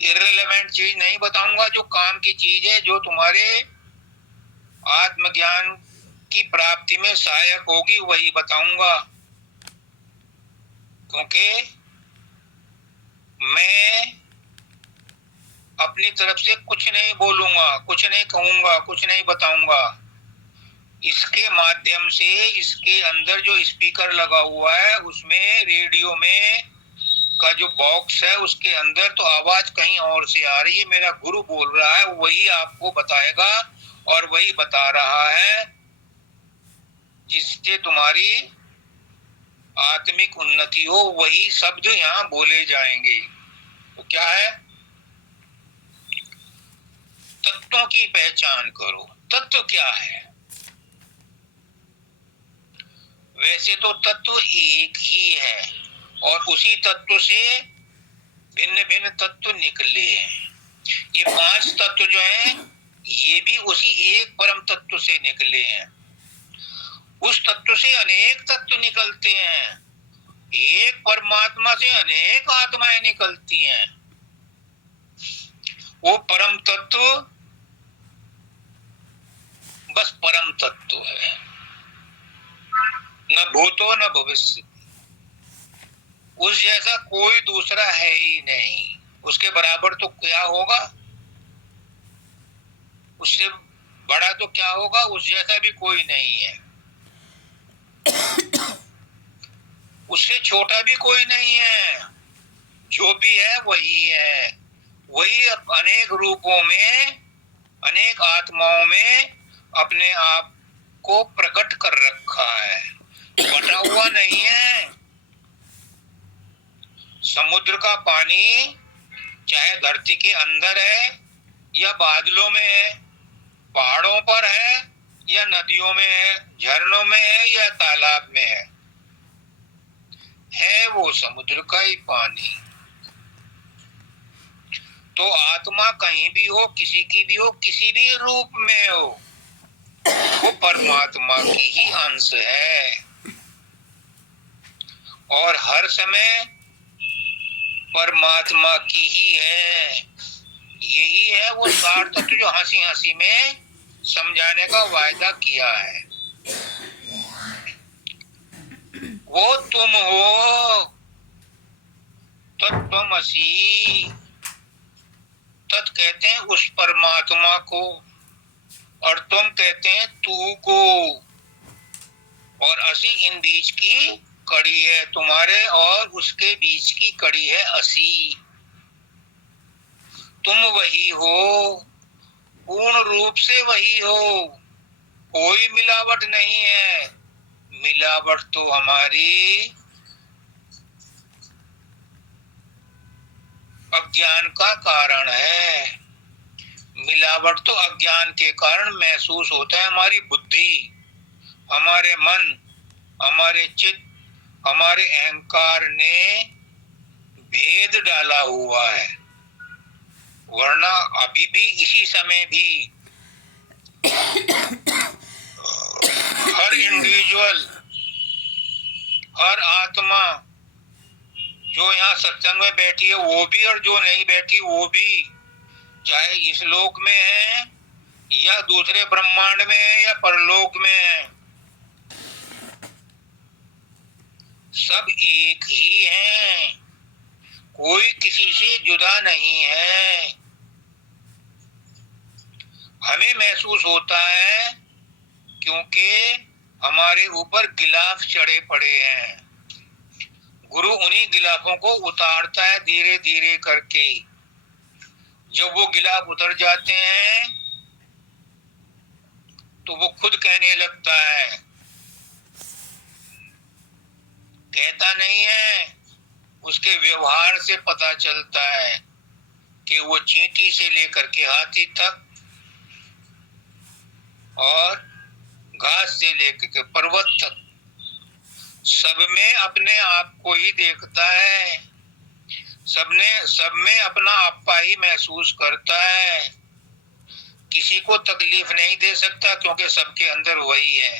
इररिलेवेंट चीज नहीं बताऊंगा। जो काम की चीज है, जो तुम्हारे आत्मज्ञान की प्राप्ति में सहायक होगी, वही बताऊंगा। क्योंकि मैं अपनी तरफ से कुछ नहीं बोलूंगा, कुछ नहीं कहूंगा, कुछ नहीं बताऊंगा। इसके माध्यम से, इसके अंदर जो स्पीकर लगा हुआ है उसमें, रेडियो में का जो बॉक्स है उसके अंदर तो आवाज कहीं और से आ रही है, मेरा गुरु बोल रहा है, वही आपको बताएगा और वही बता रहा है, जिससे तुम्हारी आत्मिक उन्नति हो। वही शब्द यहाँ बोले जाएंगे। तो क्या है? तत्वों की पहचान करो। तत्व क्या है? वैसे तो तत्व एक ही है, और उसी तत्व से भिन्न भिन्न तत्व निकले हैं। ये 5 तत्व जो हैं, ये भी उसी एक परम तत्व से निकले हैं। उस तत्व से अनेक तत्व निकलते हैं, एक परमात्मा से अनेक आत्माएं निकलती हैं। वो परम तत्व बस परम तत्व है, न भूतो न भविष्य। उस जैसा कोई दूसरा है ही नहीं। उसके बराबर तो क्या होगा, उससे बड़ा तो क्या होगा, उस जैसा भी कोई नहीं है, उससे छोटा भी कोई नहीं है। जो भी है वही है, वही अनेक रूपों में, अनेक आत्माओं में अपने आप को प्रकट कर रखा है, बटा हुआ नहीं है। समुद्र का पानी चाहे धरती के अंदर है या बादलों में है, पहाड़ों पर है या नदियों में है, झरनों में है या तालाब में है वो समुद्र का ही पानी। तो आत्मा कहीं भी हो, किसी की भी हो, किसी भी रूप में हो, वो परमात्मा की ही अंश है, और हर समय परमात्मा की ही है। यही है वो सार तत्व जो हंसी हंसी में समझाने का वायदा किया है। वो तुम हो तत्त्वमसि, तत् कहते हैं उस परमात्मा को, और तुम कहते हैं तू को, और असी इन बीच की कड़ी है, तुम्हारे और उसके बीच की कड़ी है असी। तुम वही हो, पूर्ण रूप से वही हो, कोई मिलावट नहीं है। मिलावट तो हमारी अज्ञान का कारण है। मिलावट तो अज्ञान के कारण महसूस होता है। हमारी बुद्धि, हमारे मन, हमारे चित्त, हमारे अहंकार ने भेद डाला हुआ है। वरना अभी भी इसी समय भी हर इंडिविजुअल, हर आत्मा जो यहाँ सत्संग में बैठी है वो भी, और जो नहीं बैठी वो भी, चाहे इस लोक में है या दूसरे ब्रह्मांड में है या परलोक में है, सब एक ही हैं। कोई किसी से जुदा नहीं है। हमें महसूस होता है क्योंकि हमारे ऊपर गिलाफ चढ़े पड़े हैं। गुरु उन्हीं गिलाफों को उतारता है धीरे धीरे करके। जब वो गिलाफ उतर जाते हैं तो वो खुद कहने लगता है, कहता नहीं है, उसके व्यवहार से पता चलता है कि वो चींटी से लेकर के हाथी तक और घास से लेकर के पर्वत तक सब में अपने आप को ही देखता है। सब में अपना आपा ही महसूस करता है। किसी को तकलीफ नहीं दे सकता क्योंकि सबके अंदर वही है।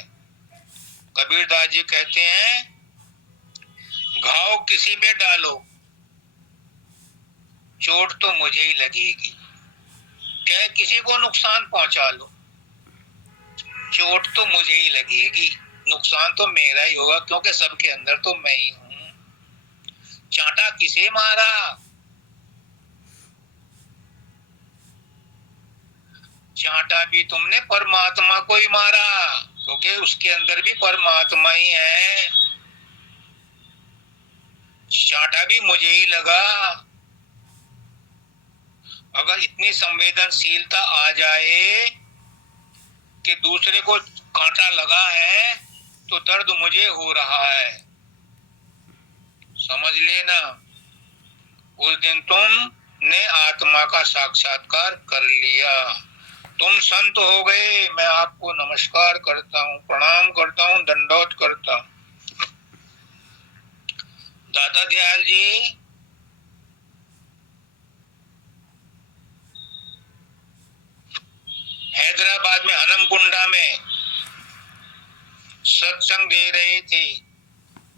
कबीरदास जी कहते हैं, घाव किसी पे डालो चोट तो मुझे ही लगेगी, चाहे किसी को नुकसान पहुंचा लो चोट तो मुझे ही लगेगी, नुकसान तो मेरा ही होगा क्योंकि सबके अंदर तो मैं ही हूं। चांटा किसे मारा? चांटा भी तुमने परमात्मा को ही मारा क्योंकि उसके अंदर भी परमात्मा ही है। चांटा भी मुझे ही लगा। अगर इतनी संवेदनशीलता आ जाए कि दूसरे को कांटा लगा है तो दर्द मुझे हो रहा है, समझ लेना उस दिन तुमने आत्मा का साक्षात्कार कर लिया। तुम संत हो गए। मैं आपको नमस्कार करता हूँ, प्रणाम करता हूँ, दंडवत करता हूँ। दाता दयाल जी, हैदराबाद में हनमकुंडा में सत्संग दे रहे थे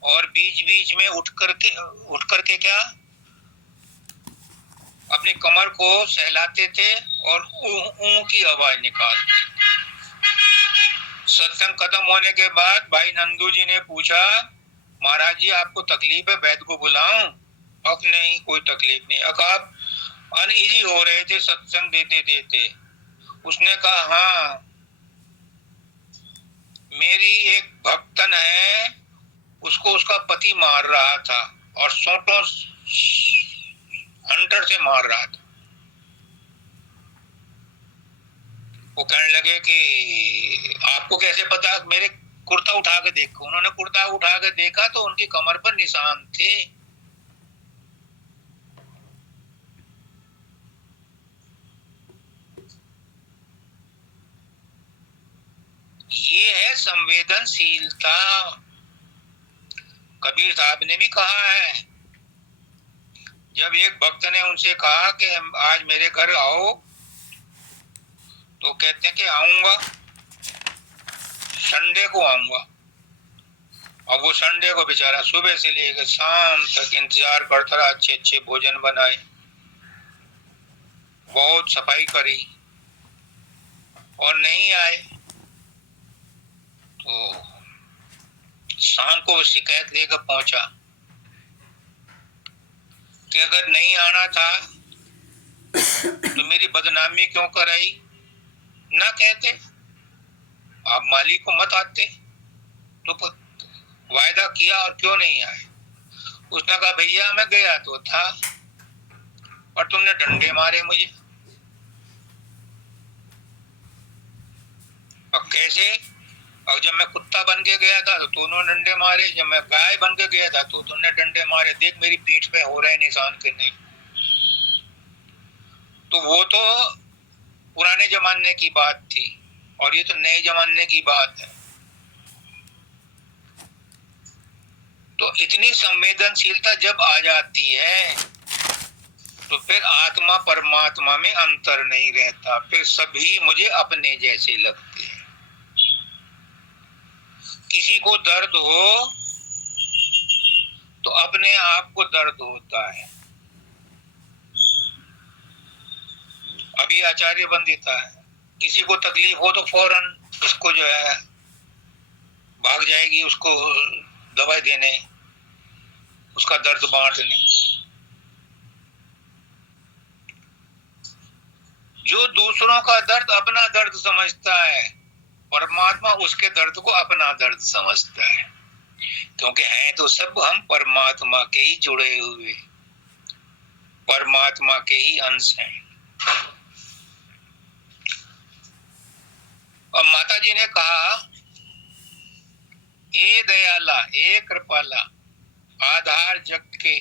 और बीच बीच में उठ करके क्या अपनी कमर को सहलाते थे और ऊ की आवाज निकालते। सत्संग खत्म होने के बाद भाई नंदू जी ने पूछा, महाराज जी आपको तकलीफ है, वैद्य को बुलाऊं? अब नहीं, कोई तकलीफ नहीं। अब आप अनईजी हो रहे थे सत्संग देते देते। उसने कहा, हाँ मेरी एक भक्तन है, उसको उसका पति मार रहा था और सोटों हंटर से मार रहा था। वो कहने लगे कि आपको कैसे पता? मेरे कुर्ता उठा के देखो। उन्होंने कुर्ता उठा के देखा तो उनकी कमर पर निशान थे। ये है संवेदनशीलता। कबीर साहब ने भी कहा है, जब एक भक्त ने उनसे कहा कि आज मेरे घर आओ, तो कहते हैं कि आऊंगा, संडे को आऊंगा। अब वो संडे को बेचारा सुबह से लेकर शाम तक इंतजार करता रहा। अच्छे अच्छे भोजन बनाए, बहुत सफाई करी और नहीं आए तो शाम को शिकायत लेकर पहुंचा कि अगर नहीं आना था तो मेरी बदनामी क्यों कराई, ना कहते आप मालिक को मत आते, तो वायदा किया और क्यों नहीं आए। उसने कहा भैया मैं गया तो था और तुमने डंडे मारे मुझे। अब कैसे, और जब मैं कुत्ता बन के गया था तो तूने डंडे मारे, जब मैं गाय बन के गया था तो तुमने डंडे मारे, देख मेरी पीठ पे हो रहे निशान के नहीं। तो वो तो पुराने जमाने की बात थी और ये तो नए जमाने की बात है। तो इतनी संवेदनशीलता जब आ जाती है तो फिर आत्मा परमात्मा में अंतर नहीं रहता, फिर सभी मुझे अपने जैसे लगते हैं। किसी को दर्द हो तो अपने आप को दर्द होता है। अभी आचार्य वंदिता है, किसी को तकलीफ हो तो फौरन उसको जो है भाग जाएगी उसको दवाई देने, उसका दर्द बांटने। जो दूसरों का दर्द अपना दर्द समझता है, परमात्मा उसके दर्द को अपना दर्द समझता है, क्योंकि हैं तो सब हम परमात्मा के ही जुड़े हुए, परमात्मा के ही अंश हैं। और माता जी ने कहा ए दयाला ए कृपाला आधार जग के,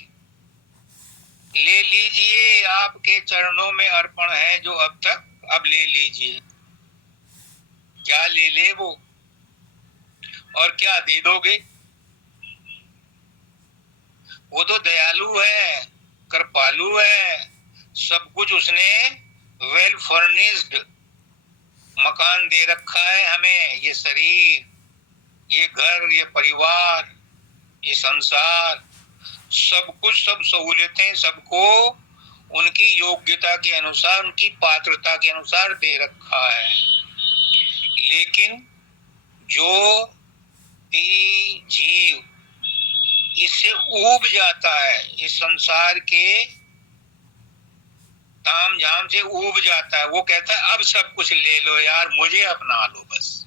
ले लीजिए आपके चरणों में अर्पण है जो अब तक, अब ले लीजिए। क्या ले ले वो और क्या दे दोगे। वो तो दयालु है, कृपालु है, सब कुछ उसने वेल फर्निश्ड मकान दे रखा है हमें, ये शरीर, ये घर, ये परिवार, ये संसार, सब कुछ, सब सहूलियतें सबको उनकी योग्यता के अनुसार, उनकी पात्रता के अनुसार दे रखा है। लेकिन जो जीव इससे ऊब जाता है, इस संसार के ताम झाम से ऊब जाता है, वो कहता है अब सब कुछ ले लो यार, मुझे अपना लो बस,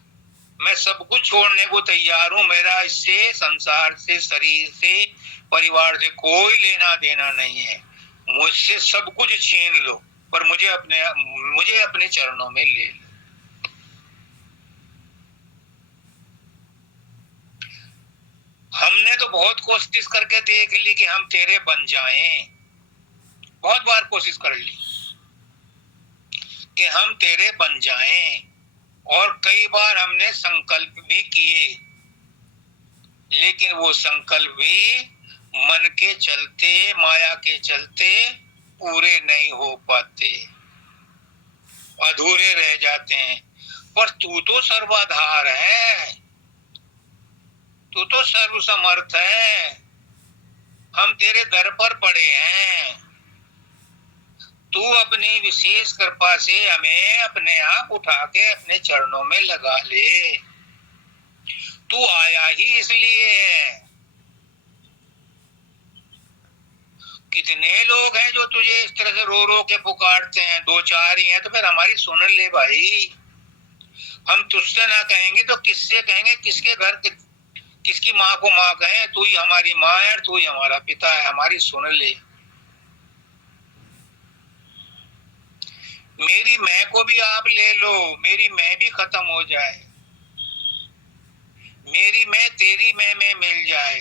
मैं सब कुछ छोड़ने को तैयार हूं, मेरा इससे, संसार से, शरीर से, परिवार से कोई लेना देना नहीं है, मुझसे सब कुछ छीन लो पर मुझे अपने चरणों में ले लो। हमने तो बहुत कोशिश करके देख ली कि हम तेरे बन जाएं, बहुत बार कोशिश कर ली कि हम तेरे बन जाएं, और कई बार हमने संकल्प भी किए, लेकिन वो संकल्प भी मन के चलते, माया के चलते पूरे नहीं हो पाते, अधूरे रह जाते हैं। पर तू तो सर्वाधार है, तू तो सर्वसमर्थ है, हम तेरे दर पर पड़े हैं, तू अपनी विशेष कृपा से हमें अपने आप उठा के अपने चरणों में लगा ले। तू आया ही इसलिए है। कितने लोग हैं जो तुझे इस तरह से रो रो के पुकारते हैं, दो चार ही हैं तो फिर हमारी सुन ले भाई। हम तुझसे ना कहेंगे तो किससे कहेंगे, किसके घर किसकी माँ को माँ कहें, तू ही हमारी माँ है, तू ही हमारा पिता है, हमारी सुन ले। मेरी मैं को भी आप ले लो, मेरी मैं भी खत्म हो जाए, मेरी मैं तेरी मैं में मिल जाए।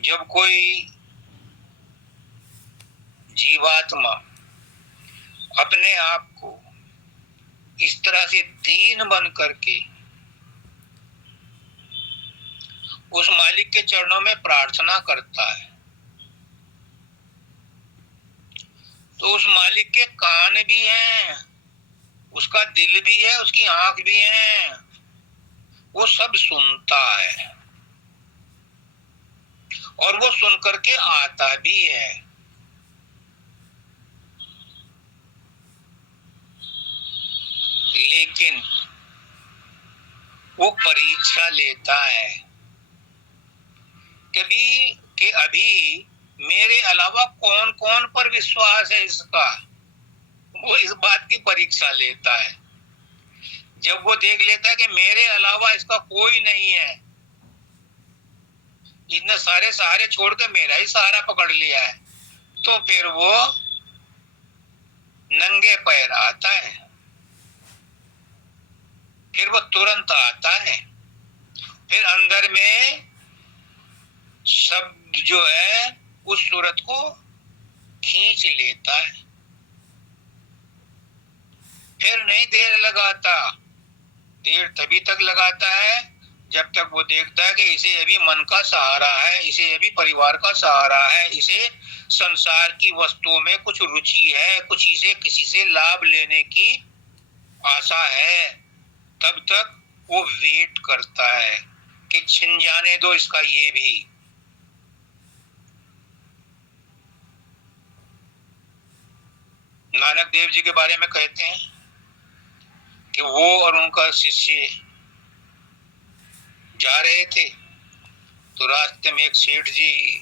जब कोई जीवात्मा अपने आप को इस तरह से दीन बन करके उस मालिक के चरणों में प्रार्थना करता है, तो उस मालिक के कान भी हैं, उसका दिल भी है, उसकी आंख भी है, वो सब सुनता है। और वो सुन करके आता भी है। लेकिन वो परीक्षा लेता है कभी कि अभी मेरे अलावा कौन कौन पर विश्वास है इसका, वो इस बात की परीक्षा लेता है। जब वो देख लेता है कि मेरे अलावा इसका कोई नहीं है, इसने सारे सहारे छोड़ के मेरा ही सहारा पकड़ लिया है, तो फिर वो नंगे पैर आता है, फिर वो तुरंत आता है, फिर अंदर में शब्द जो है उस सूरत को खींच लेता है, फिर नहीं देर लगाता। देर तभी तक लगाता है जब तक वो देखता है कि इसे अभी मन का सहारा है, इसे अभी परिवार का सहारा है, इसे संसार की वस्तुओं में कुछ रुचि है, कुछ इसे किसी से लाभ लेने की आशा है। तब तक वो वेट करता है कि छिन जाने दो इसका ये भी। नानक देव जी के बारे में कहते हैं कि वो और उनका शिष्य जा रहे थे, तो रास्ते में एक सेठ जी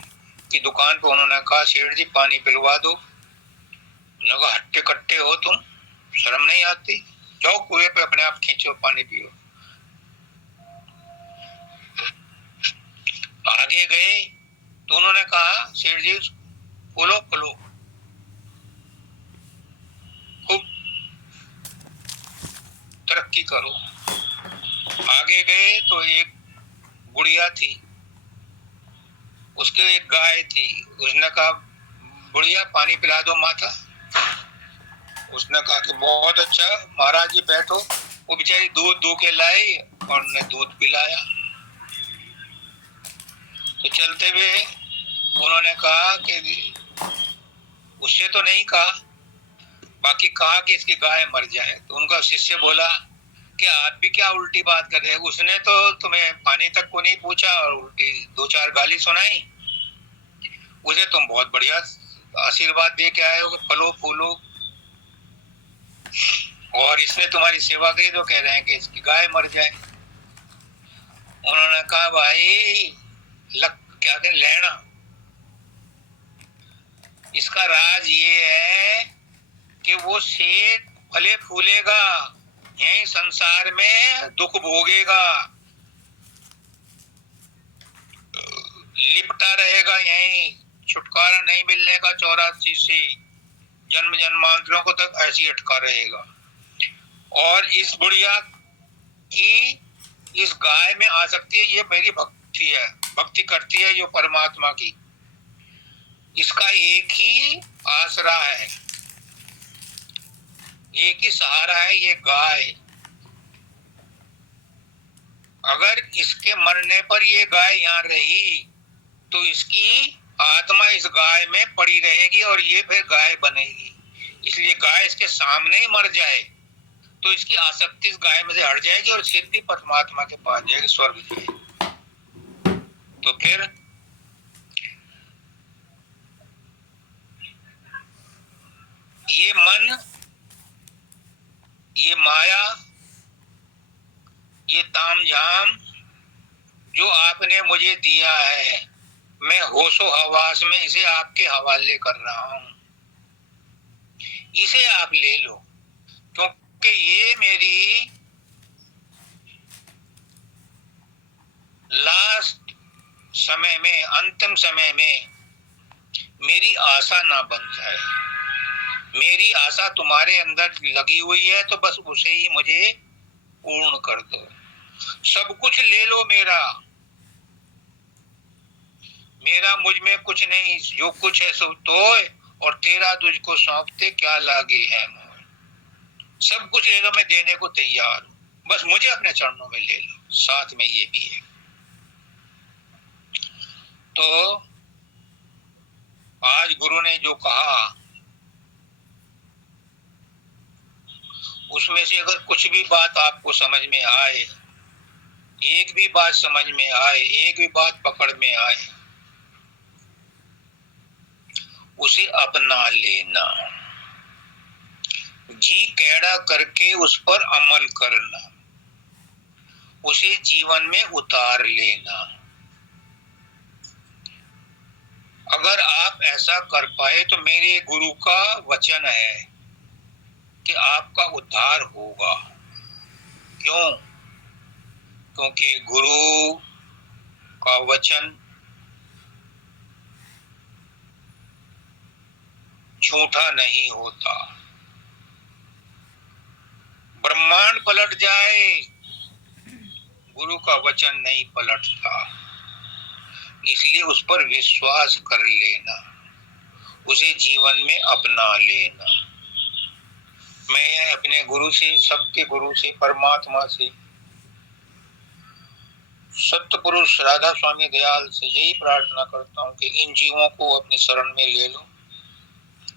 की दुकान पर उन्होंने कहा, सेठ जी पानी पिलवा दो। उन्होंने कहा, हट्टे कट्टे हो तुम, शर्म नहीं आती, जाओ कुएं पे अपने आप खींचो पानी पियो। आगे गए तो उन्होंने कहा, सेठ जी खोलो खोलो, खूब तरक्की करो। आगे गए तो एक बुढ़िया थी, उसके एक गाय थी। उसने कहा, बुढ़िया पानी पिला दो माता। उसने कहा कि बहुत अच्छा महाराज जी बैठो। वो बेचारी दूध दो के लाई और उन्हें दूध पिलाया। तो चलते हुए उन्होंने कहा कि उससे तो नहीं कहा, बाकी कहा कि इसकी गाय मर जाए। तो उनका शिष्य बोला कि आप भी क्या उल्टी बात कर रहे हैं, उसने तो तुम्हें पानी तक को नहीं पूछा और उल्टी दो चार गाली सुनाई। उसे तुम बहुत बढ़िया आशीर्वाद दे के आए हो कि फलो फूलो, और इसने तुम्हारी सेवा करी तो कह रहे हैं कि इसकी गाय मर जाए। उन्होंने कहा, भाई लक क्या करें लेना, इसका राज ये है कि वो सेठ फले फूलेगा, यही संसार में दुख भोगेगा, लिपटा रहेगा, यही छुटकारा नहीं मिलने का 84 से जन्म जन्मांतरों को तक ऐसी अटका रहेगा। और इस बुढ़िया की इस गाय में आ सकती है, ये मेरी भक्ति है, भक्ति करती है जो परमात्मा की। इसका एक ही आसरा है, एक ही सहारा है, ये गाय। अगर इसके मरने पर ये गाय यहाँ रही तो इसकी आत्मा इस गाय में पड़ी रहेगी और ये फिर गाय बनेगी। इसलिए गाय इसके सामने ही मर जाए तो इसकी आसक्ति इस गाय में से हट जाएगी और सीधी परमात्मा के पास जाएगी, स्वर्ग जाएगी। तो फिर ये मन, ये माया, ये तामझाम जो आपने मुझे दिया है, मैं होशो हवास में इसे आपके हवाले कर रहा हूं, इसे आप ले लो, क्योंकि ये मेरी लास्ट समय में, अंतिम समय में मेरी आशा ना बन जाए। मेरी आशा तुम्हारे अंदर लगी हुई है, तो बस उसे ही मुझे पूर्ण कर दो। सब कुछ ले लो मेरा, मेरा मुझ में कुछ नहीं, जो कुछ है सब तोय, और तेरा तुझको सौंपते क्या लागे है मोह। सब कुछ ले लो, मैं देने को तैयार हूं, बस मुझे अपने चरणों में ले लो। साथ में ये भी है। तो आज गुरु ने जो कहा उसमें से अगर कुछ भी बात आपको समझ में आए, एक भी बात समझ में आए, एक भी बात पकड़ में आए, उसे अपना लेना, जी कैड़ा करके उस पर अमल करना, उसे जीवन में उतार लेना। अगर आप ऐसा कर पाए तो मेरे गुरु का वचन है कि आपका उद्धार होगा। क्यों? क्योंकि गुरु का वचन झूठा नहीं होता। ब्रह्मांड पलट जाए, गुरु का वचन नहीं पलटता। इसलिए उस पर विश्वास कर लेना, उसे जीवन में अपना लेना। मैं अपने गुरु से, सबके गुरु से, परमात्मा से, सत्य पुरुष राधा स्वामी दयाल से यही प्रार्थना करता हूँ कि इन जीवों को अपनी शरण में ले लो,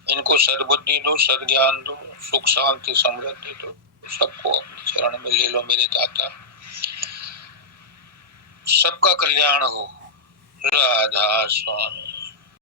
इनको सद्बुद्धि दो, सद्ज्ञान दो, सुख शांति समृद्धि दो, सबको अपनी शरण में ले लो मेरे दाता। सबका कल्याण हो। राधा स्वामी।